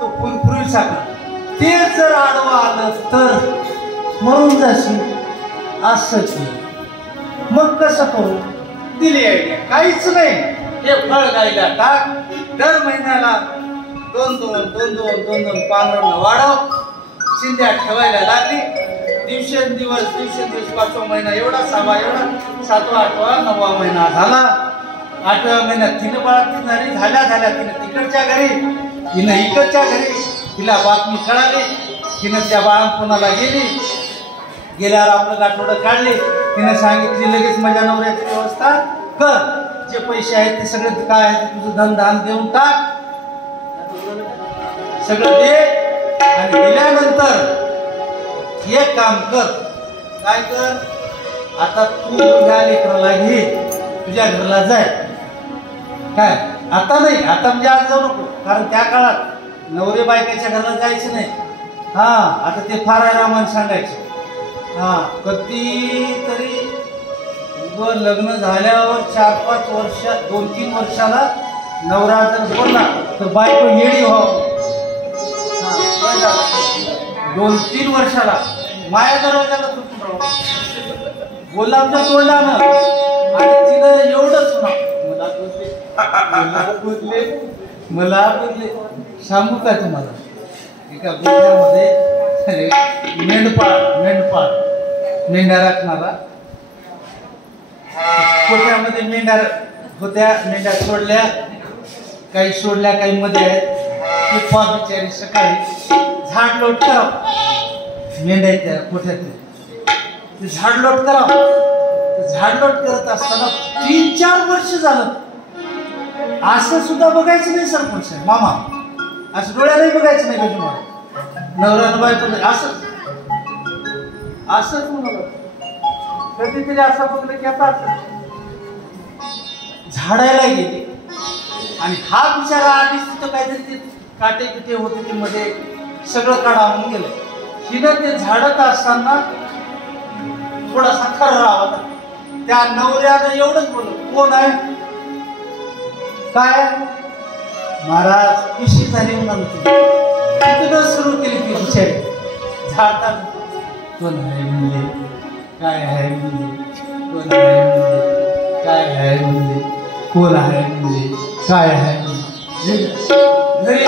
तो पूर्वीचा काळ, ते जर आडवा आलं तर मरून जाशील. असं मग कसं करू? दिली आयडिया, काहीच नाही, हे फळ गायला टाक, दर महिन्याला 2-2 पांघरांना वाढव, चिंध्या ठेवायला लागली. दिवसेंदिवस 5वा महिना एवढा, 6वा एवढा, 7वा, 8वा, 9वा महिना झाला. 8व्या महिन्यात तिनं बाळाती झाली, झाल्या तिनं तिकडच्या घरी, तिनं इकडच्या घरी. तिला बातमी कळाली, तिनं त्या बाळांपणाला गेली. गेल्यावर आपलं गाठोडं काढले, तिने सांगितली लगेच माझ्या नवऱ्याची व्यवस्था कर, जे पैसे आहेत ते सगळे काय आहे ते तुझं धन देऊन टाक, सगळं दे. आणि दिल्यानंतर एक काम कर, काय कर, आता तू या लेकराला घे, तुझ्या घरला जाय. काय आता नाही, आता म्हणजे आज जाऊ नको, कारण त्या काळात नवरे बायकाच्या घरला जायचं नाही. हा आता ते फार आहे रामायण सांगायचे. हा कधीतरी लग्न झाल्यावर 4-5 वर्ष 2-3 वर्षाला नवरा जर बोलला तर बायको येडी व्हावं. 2-3 वर्षाला माया दरवाजाला तुटून राहू बोलला आमच्या तोंडानं. आणि तिनं एवढंच मला बोलले सांगू काय तुम्हाला, एका गोठ्यामध्ये मेंढ्या राखणारा, गोठ्यामध्ये मेंढ्या होत्या, मेंढ्या सोडल्या, काही सोडल्या काही मध्ये आहेत. ती फार बिचारी सकाळी झाड लोट करा, मेंढ्या त्या गोठ्यात झाड लोट करा. झाड लोट करत असताना 3-4 वर्ष झालं असं सुद्धा बघायचं नाही सरपंच मामा, असं डोळ्यालाही बघायचं नाही का तुम्हाला, नवऱ्यानं बायको असंच म्हणाल. कधीतरी असं बघलं की आता झाडायला गेली आणि हा बिचारा आधीच तिथं काहीतरी ते काटे पिटे होते ते मध्ये सगळं काढावून गेलं. हिनं ते झाडत असताना थोडासा खर्रा होता. त्या नवऱ्यानं एवढंच बोललं, कोण आहे काय महाराज, पिशी झाली म्हणून तिथं सुरू केली ती बिचारी झाडतात. कोण आहे म्हणले, काय आहे म्हणले, कोण आहे म्हणले, काय आहे म्हणले, कोण आहे म्हणले, काय आहे म्हणले. घरी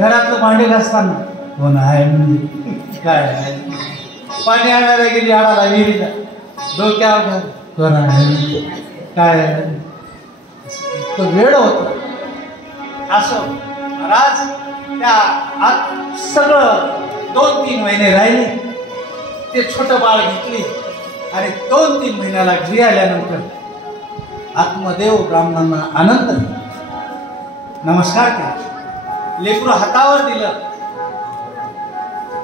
घरातलं भांडे घासताना कोण आहे म्हणले, काय आहे. पाणी आणायला गेली आडाला विहिरीला, डोक्यावर कोण आहे म्हणले, काय आहे. वेळ होत असं महाराज. त्या सगळं 2-3 महिने राहिले. ते छोटं बाळ घेतली आणि 2-3 महिन्याला घरी आल्यानंतर आत्मदेव ब्राह्मणांना अनंत नमस्कार केला, लेकरू हातावर दिलं.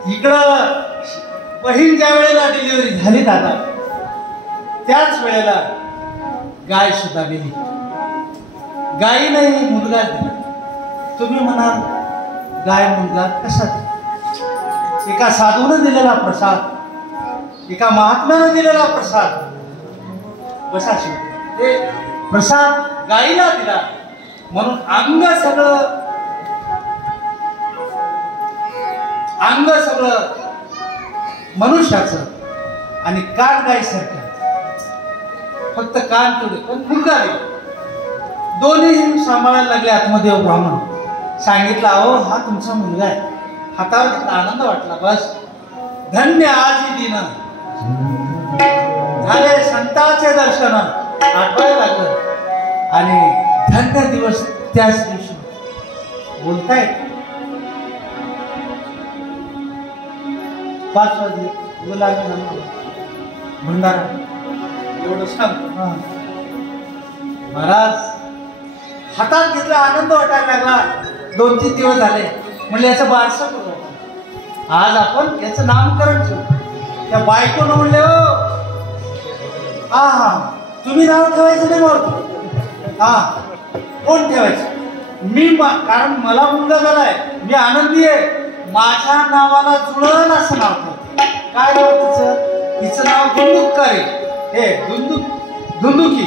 इकडं बहीण ज्या वेळेला डिलिव्हरी झाली दादा, त्याच वेळेला गाय सुद्धा गेली. गायीने मुलगा दिला. तुम्ही म्हणाल गाय मुलगा कसा? एका साधूने दिलेला प्रसाद, एका महात्म्याने दिलेला प्रसाद. बसा ते प्रसाद गायीला दिला म्हणून अंग सगळं मनुष्याचं आणि कान गायीसारखं. फक्त कान तेवढे पण मुलगा दिला. दोन्ही सांभाळायला लागले. आत्मदेव ब्राह्मण सांगितलं, अहो हा तुमचा मुलगा आहे. हातावर घेतला, आनंद वाटला. बस धन्य आजी दिन झाले, संतांचे दर्शन आठवायला लागलं आणि धन्य दिवस त्याच दिवशी बोलताय. 5 वाजले गुलाबी भंडारा एवढं सांग. महाराज हातात घेतला, आनंद वाटायला लागला. 2-3 दिवस झाले म्हणजे याचं बारसं करू, आज आपण याचं नामकरण ठेवू. त्या बायकोनं म्हणले, हो हा तुम्ही नाव ठेवायचं नाही बोलतो. हा कोण ठेवायचं? मी कारण मला मुलगा झालाय, मी आनंदी आहे. माझ्या नावाला जुळण असं नाव ठेवतो. काय नाव तिचं? तिचं नाव धुंदुककारी, हे धुंदुकी.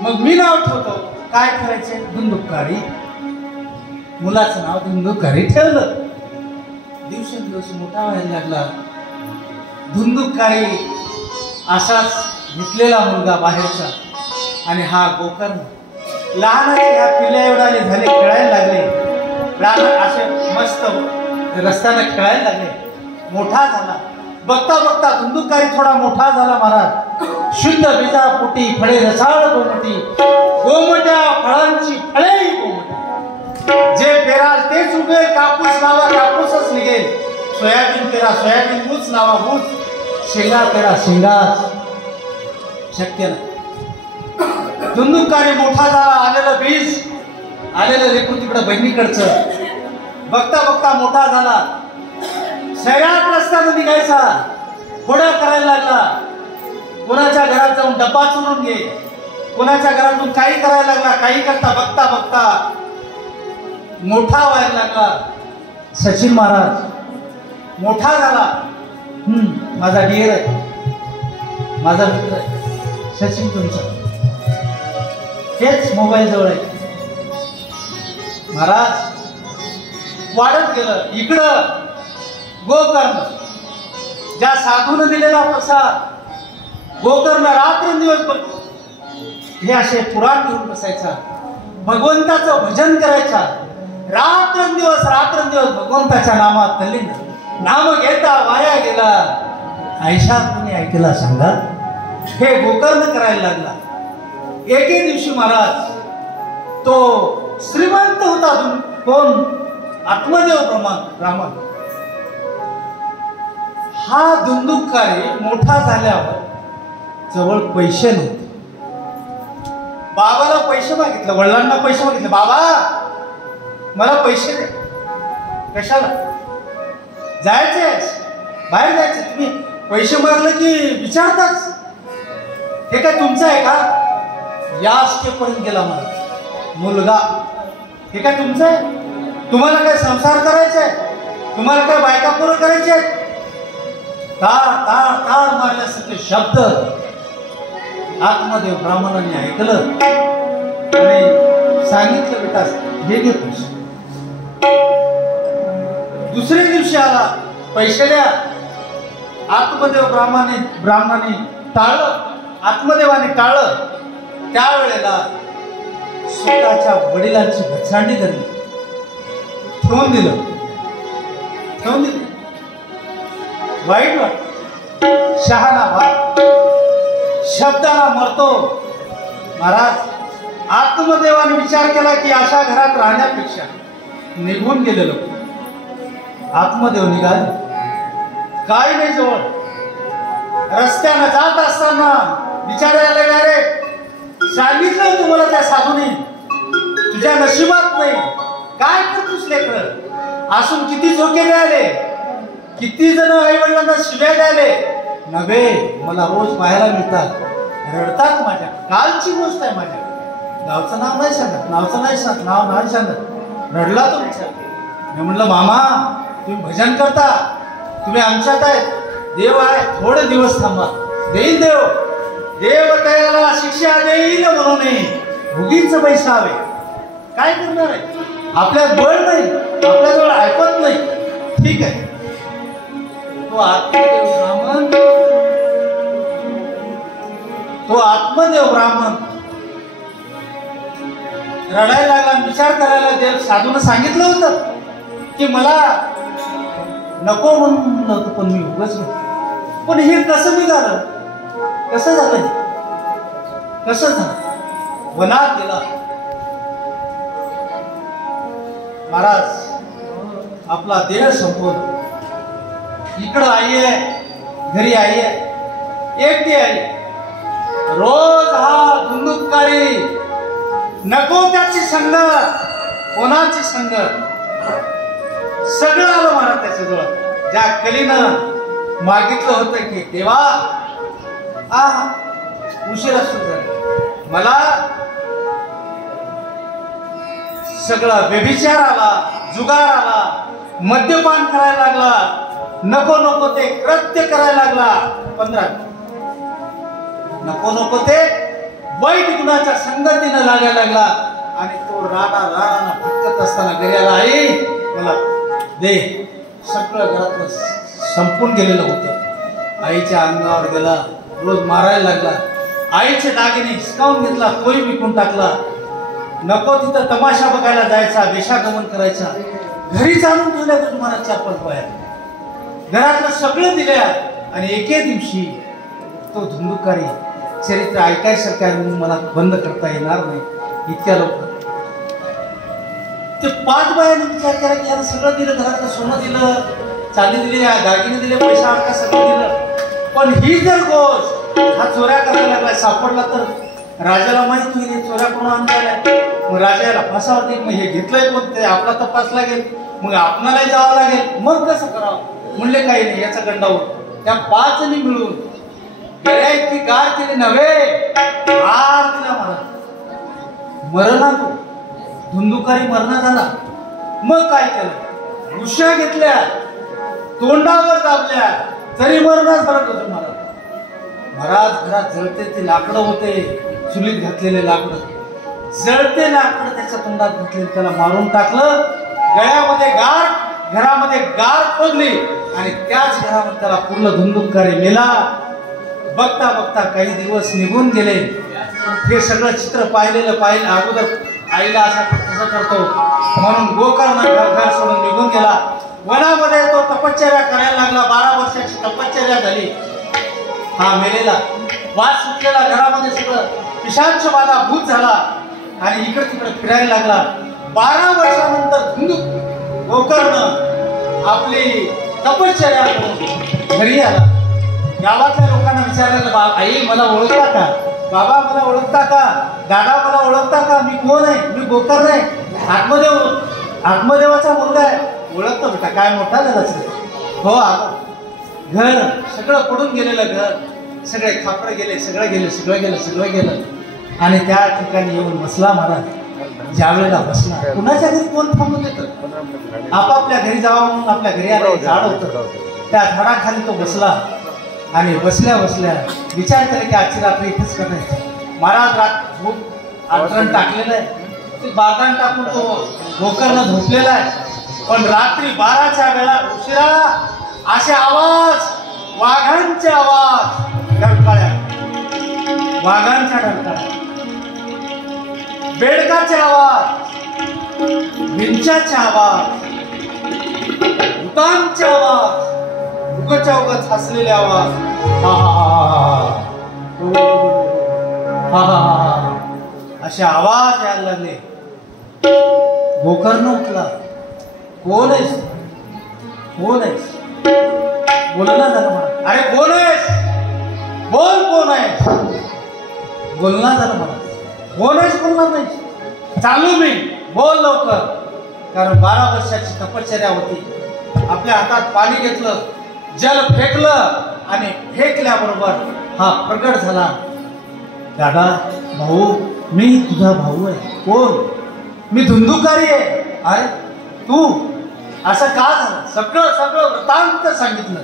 मग मी नाव ठेवतो, काय ठेवायचे? धुंदुककारी. मुलाचं नाव धुंदुककारी ठेवलं. दिवसेंदिवस मोठा व्हायला लागला. धुंदुककारी असाच घेतलेला मुलगा बाहेरचा. आणि हा गोकर्ण लहान ह्या पिल्या एवढाले झाले, खेळायला लागले. लहान असे मस्त रस्त्याने खेळायला लागले. मोठा झाला. बघता बघता धुंदुककारी थोडा मोठा झाला महाराज. शुद्ध बीजा पोटी फळे रसाळ गोमटी, गोमट्या फळांची फळे गोमटी. जे पेराल तेच उगेल, कापूस लावा कापूसच निघेल, सोयाबीन पेरा सोयाबीन, ऊस लावा ऊस, शेंगा पेरा शेंगा. शक्य नाही. धुंदुकारी मोठा झाला, आलेलं बीज, आलेलं लेकरू तिकडं बहिणीकडचं, बघता बघता मोठा झाला. शहरात रस्त्यानं निघायचा, खोड्या करायला लागला. कोणाच्या घरात जाऊन डब्बा चुरून घे, कोणाच्या घरातून काही करायला लागला. काही करता बघता बघता मोठा व्हायला लागला. सचिन महाराज मोठा झाला. माझा डिअर आहे, माझा मित्र आहे सचिन तुमचा. हेच मोबाईल जवळ आहे. महाराज वाढत गेलं. इकडं गोकर्ण, ज्या साधून दिलेला प्रसाद, गोकर्ण रात्रंदिवस हे असे पुराण घेऊन बसायचा, भगवंताचं भजन करायचा. रात्रंदिवस भगवंताच्या नामात तल्लीन. नाम घेता वाया गेला, ऐशा कोणी ऐकला सांगा. हे गोकर्ण करायला लागला. एके दिवशी महाराज तो श्रीमंत होता. कोण? आत्मदेव ब्राह्मण. हा धुंदुकारी मोठा झाल्यावर जवळ पैसे नव्हते. बाबाला पैसे मागितले, वडिलांना पैसे मागितले. बाबा मला पैसे दे. कशाला? जायचंय, बाहेर जायचं. तुम्ही पैसे मागले की विचारताच, हे काय तुमचं आहे का? या स्टेपपर्यंत गेला मला. मुलगा, हे काय तुमचं आहे? तुम्हाला काय संसार करायचा आहे? तुम्हाला काय बायका पोरं करायचे आहेत? तार तार तार मारल्यासारखे शब्द आत्मदेव ब्राह्मणांनी ऐकलं आणि सांगितलं, बेटा हे घे पैसे. दुसऱ्या दिवशी आला, पैसे द्या. आत्मदेव ब्राह्मणाने टाळलं, आत्मदेवाने टाळलं. त्यावेळेला स्वतःच्या वडिलांची घचांडी करली, ठेवून दिलं. वाईट वाटत. शहाणा भाग शब्दाला मरतो. महाराज आत्मदेवाने विचार केला की अशा घरात राहण्यापेक्षा निघून गेलेलो. आत्मदेव निघाले, काय नाही जवळ. रस्त्यानं जात असताना विचारायला गेले, सांगितलं तुम्हाला त्या साधूने, तुझ्या नशिबात नाही. काय करतोस लेकरं? असून किती झोके द्यायले, किती जण आई वडिलांना शिव्या द्यायले. नव्हे, मला रोज पाहायला मिळतात, रडतात. माझ्या कालची गोष्ट आहे. माझ्या गावचं नाव नाही सांगत, नाव नाही सांगत. रडला तो विचार. मी म्हणलं, मामा तुम्ही भजन करता, तुम्ही आमच्यात आहेत, देव आहे, थोडे दिवस थांबा, देईल देव. देव त्याला शिक्षा देईल म्हणून उगीच बैसावे. काय करणार आहे? आपल्यात बळ नाही, आपल्याजवळ ऐकत नाही. ठीक आहे. तो आत्मदेव ब्राह्मण रडायला लागला, विचार करायला. देव साधून सांगितलं होतं की मला नको म्हणून होतं, पण मी उगाच. पण हे कसं निघालं? कसं झालं? कसं झालं? वनात गेला. महाराज आपला देह संपवला. इकडं आई आहे, घरी आई आहे, एकटी आई. रोज हा धुंदुकारी, नको त्याची संगत, कोणाची संगत. सगळं आलं महाराज त्याच्याजवळ. ज्या कलीनं मागितलं होतं की देवा उशीर असतो मला, सगळा व्यभिचार आला, जुगार आला, मद्यपान करायला लागला, नको नको ते कृत्य करायला लागला. 15 नको ते वाईट गुणाच्या संगतीनं लागायला लागला. आणि तो राणा भटकत असताना घरी आला. आई मला दे. सगळं घरातलं संपून गेलेलं होतं. आईच्या अंगावर गेला, रोज मारायला लागला. आईचे दागिने हिसकावून घेतला, तोही विकून टाकला. नको तिथं तमाशा बघायला जायचा, वेशागमन करायचा. घरी जाणून ठेवल्या तुम्हाला 4-5 बाया, घरातलं सगळं दिल्या. आणि एके दिवशी तो धुंदुकारी चरित्र ऐकायसारखं मला बंद करता येणार नाही इतक्या लवकर. ते 5 बायांनी विचार केला की याला सगळं दिलं, घरातलं सोनं दिलं, चांदी दिली, दागिने दिले, पैसा सगळं दिलं. पण ही जर गोष्ट हा चोऱ्या करायला लागलाय, सापडला तर राजाला माहित होईल चोऱ्या कोण आणलाय. मग राजा याला फसावं देईल. मग हे घेतलंय कोण ते आपला तपास लागेल, मग आपणालाही जावं लागेल. मग कसं करावं म्हणले काही नाही याचा गंडावर त्या 5 जणी मिळून गळ्या इतकी गार केली नव्हे, हार दिला महाराज. मरणा तो धुंदुकारी मरणा झाला. मग काय केलं, उश्या घेतल्या, तोंडावर दाबल्या, तरी मरणच भरत होतं महाराज. महाराज घरात जळते ते लाकडं होते, चुलीत घातलेले लाकडं, जळते लाकडं त्याच्या तोंडात घातले, त्याला मारून टाकलं. गळ्यामध्ये गार, घरामध्ये गार पडली आणि त्याच घरामध्ये त्याला पूर्ण धुंदुकारी मेला. बघता बघता काही दिवस निघून गेले. हे सगळं चित्र पाहिलेलं अगोदर आईला असा कसं करतो म्हणून गोकर्ण घर सोडून निघून गेला. वनामध्ये तो तपश्चर्या करायला लागला. 12 वर्षाची तपश्चर्या झाली. हा मेलेला वास सुटलेला, घरामध्ये सगळं पिशाच बाधा भूत झाला आणि इकडे तिकडे फिरायला लागला. 12 वर्षानंतर गोकर्ण आपली तपश्चर्या करून घरी आला. गावातल्या लोकांना विचारलं, आई मला ओळखता का, बाबा मला ओळखता का, दादा मला ओळखता का, मी कोण आहे, मी गोकर्ण आहे, आत्मदेवाचा मुलगा आहे. ओळखतो बेटा, काय मोठा झालाच हो. घर सगळं पडून गेलेलं घर, सगळे खापडे गेले, सगळं गेलं आणि त्या ठिकाणी येऊन बसला महाराज. ज्या वेळेला बसला, कुणाच्या घरी कोण थांबून येतं, आपापल्या घरी जावं म्हणून आपल्या घरी आलं. झाड होतं, त्या झाडाखाली तो बसला आणि बसल्या बसल्या विचार केला की आजची रात्री इथेच करायचं. महाराज झोप अंतरण टाकलेलं आहे, ते बागान टाकून तो गोकर्ण झोपलेला आहे. पण रात्री 12च्या वेळा उशिरा असे आवाज, वाघांचे आवाज, डरकाळ्या, वाघांच्या डरकाळ्या, बेडकाचे आवाज, विंचाचे आवाज, भूतांचे आवाज, उगच्या उगच हसलेले आवाज, असे आवाज यायला लागले. गोकर्ण उठला. कोण आहेस, कोण आहेस, बोलना झालं मला. अरे कोण आहेस, बोल कोण आहेस, बोलना झालं मला. कोण आहेस बोलणार नाही, चालू मी, बोल लवकर. कारण 12 वर्षाची तपश्चर्या होती. आपल्या हातात पाणी घेतलं, जल फेकलं आणि फेकल्याबरोबर हा प्रगट झाला. दादा, भाऊ, मी तुझा भाऊ आहे. कोण, मी धुंदुकारी आहे. अरे तू असं का झालं, सगळं वृत्तांत सांगितलं.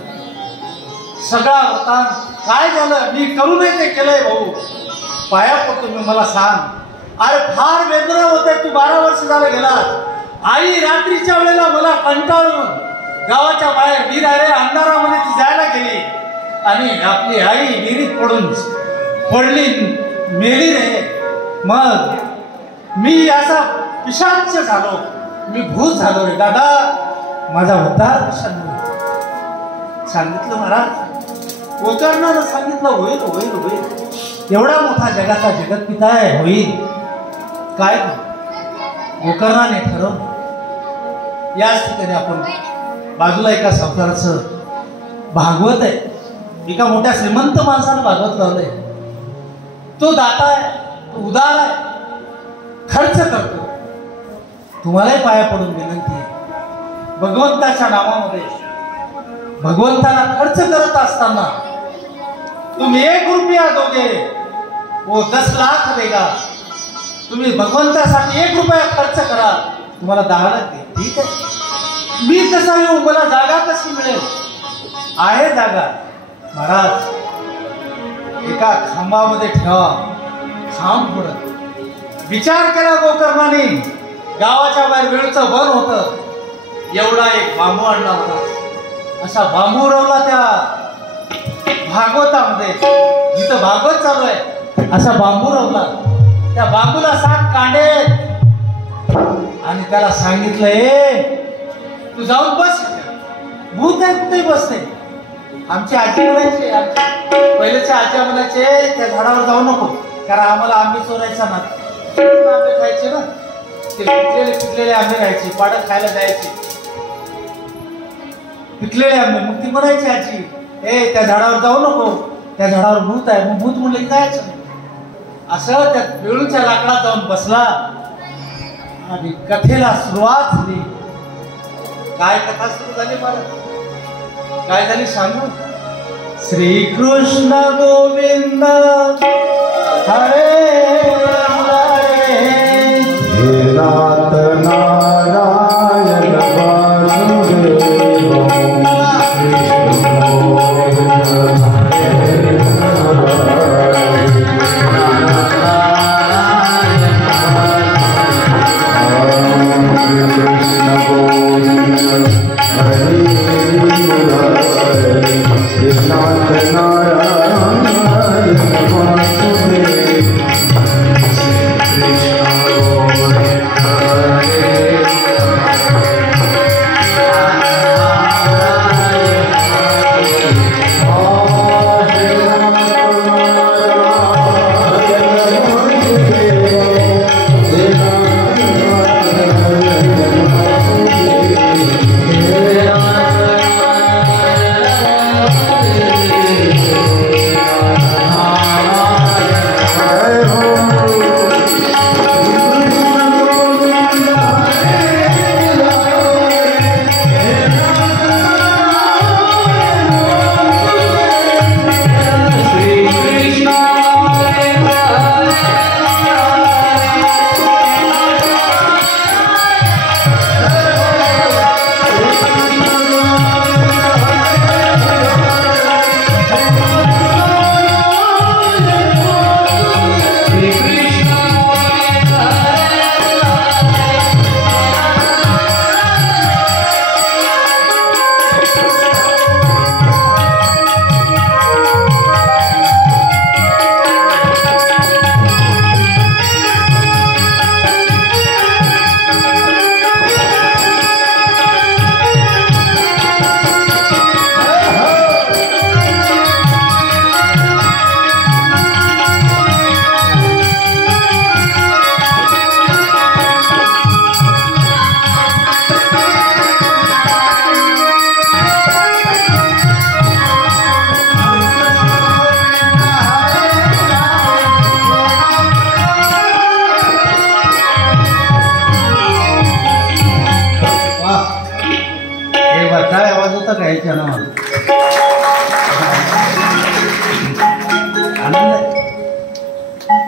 सगळा वृत्तांत काय झालं, मी करू नये ते केलंय भाऊ, पाया पडतो मी, मला सांग. अरे फार वेदना होते, तू 12 वर्ष झालं गेला. आई रात्रीच्या वेळेला मला कंटाळून गावाच्या बाहेर विहीर आहे अंधारामध्ये ती जायला गेली आणि आपली आई विहिरीत पडली, मेली रे. मग मी असा पिशाच झालो, मी भूत झालो रे. दादा, माझा उद्धार कशाने सांगितलं महाराज. गोकर्णानं सांगितलं, होईल होईल होईल, एवढा मोठा जगाचा जगतपिता आहे, होईल. काय गोकर्णाने ठरवलं. याच ठिकाणी आपण बाजूला एका सावकाराचं भागवत आहे, एका मोठ्या श्रीमंत माणसानं भागवत लावलंय. तो दाता आहे, तो उदार आहे, खर्च करतो. तुम्हालाही पाया पडून विनंती आहे, भगवंताच्या नावामध्ये भगवंताला खर्च करत असताना तुम्ही 1 रुपया दोगे वो 10 लाख देगा. तुम्ही भगवंतासाठी 1 रुपया खर्च करा, तुम्हाला 10 लाख दे. ठीक आहे, मी कसा येऊ, मला जागा कशी मिळेल. आहे जागा महाराज, एका खांबामध्ये ठेवा, खांब पडत. विचार केला गोकर्णाने, गावाच्या बाहेर वेळचं वन होतं, एवढा एक बांबू आणला होता. असा बांबू रवला त्या भागवतामध्ये, जिथं भागवत चालू आहे, असा बांबू रवला. त्या बांबूला 7 कांडे आणि त्याला सांगितलं, तू जाऊन बस, भूत आहे कुठेही बसते. आमची आजी म्हणायची, पहिल्याच्या आज्या म्हणायचे, त्या झाडावर जाऊ नको, कारण आम्हाला आंबे चोरायचा ना, आंबे खायचे ना, ते पिकलेले आंबे राहायचे, पाडत खायला जायचे पिकलेले आंबे. मग ती म्हणायची आजी, त्या झाडावर जाऊ नको, त्या झाडावर भूत आहे, मग भूत म्हणलं की जायचं असं त्या वेळूच्या लाकडात जाऊन बसला आणि कथेला सुरुवात झाली. काय कथा सुरू झाली मला काय झाली सांगू. श्रीकृष्ण गोविंद हरे हरे नाथ नारायण वासुदेव कृष्ण गोविंद हरे हरे नाथ नारायण वासुदेव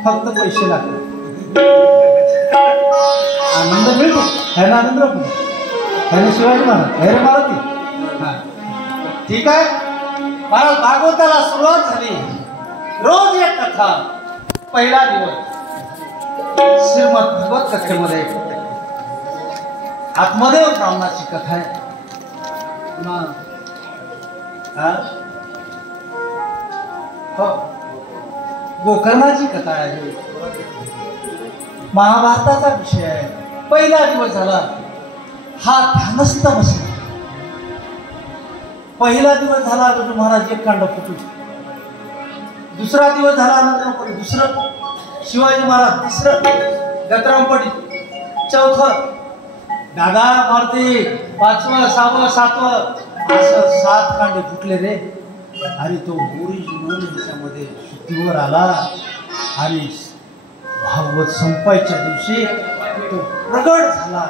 फक्त पैसे लागतात आनंद मिळतो ह्याला आनंद पण ह्याने शिवाजी महाराज ह्याने मारुती. हा ठीक आहे. महाराज भागवताला सुरुवात झाली. रोज एक कथा. पहिला दिवस श्रीमद भगवत कथेमध्ये आत्मदेव ब्राह्मणाची कथा आहे. हो गोकर्णाची कथा आहे. महाभारताचा विषय आहे. पहिला दिवस झाला हा ध्यानस्थ बसला. पहिला दिवस झाला ऋषी महाराज एक कांड फुटू. दुसरा दिवस झाला आनंदरामपडी. दुसरं शिवाजी महाराज. तिसरं गतरामपडी. चौथं दादा मारुती. पाचवं सहावं सातवं असं 7 कांडे फुटले रे. आणि तो ओरिजिनल ह्याच्यामध्ये शुद्धीवर आला आणि भागवत संपायच्या दिवशी तो प्रगट झाला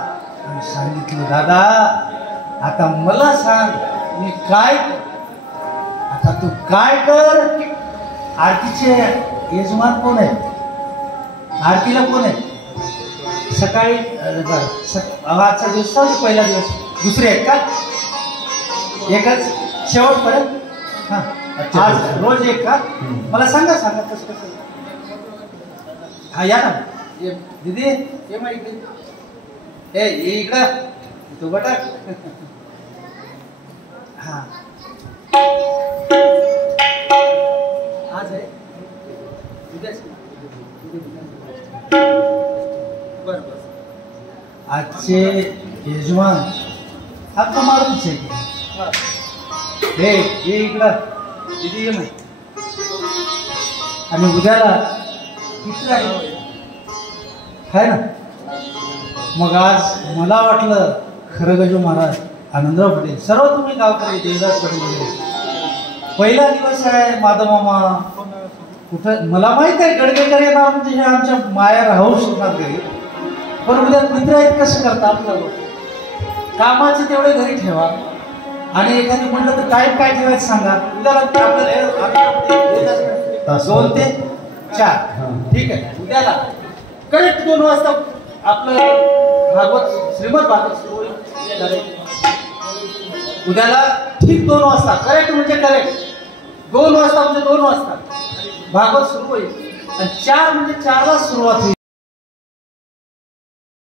आणि सांगितलं दादा आता मला सांग मी काय आता तू काय कर. आरतीचे यजमान कोण आहे. आरतीला कोण आहे. सकाळी आजचा दिवस पहिला दिवस. दुसरे आहेत का. एकच शेवटपर्यंत. हा आज रोज एक का. मला सांगा सांगा कसं कसं. हा या ना दीदी ये मग इकडे. ए इकडं तू बटा. हा आज आहे उद्याच बरं बरं. आजचे यजमान हा तर मारुतीच आहे. हे ये इकडं दीदी ये मग. आणि उद्याला किती आहे ना. मग आज मला वाटलं खरं गजू महाराज आनंदराव पटेल सर्व तुम्ही गावकरी देवदास पटेल वगैरे पहिला दिवस आहे माधव मामा कुठं मला माहित आहे गडगेकर येणार म्हणजे हे आमच्या माया राहू शकणार घरी, पण उद्या मित्र आहेत कसं करता आपल्याला कामाचे तेवढे घरी ठेवा आणि एखादी म्हणलं तर टाईम काय ठेवायचं सांगा उद्याला आपल्याला 2 ते 4 ठीक आहे उद्याला करेक्ट 2 वाजता आपलं भागवत श्रीमद भागवत सुरू होईल उद्याला ठीक 2 वाजता करेक्ट म्हणजे करेक्ट 2 वाजता म्हणजे 2 वाजता भागवत सुरू होईल आणि 4 म्हणजे 4 ला सुरुवात होईल.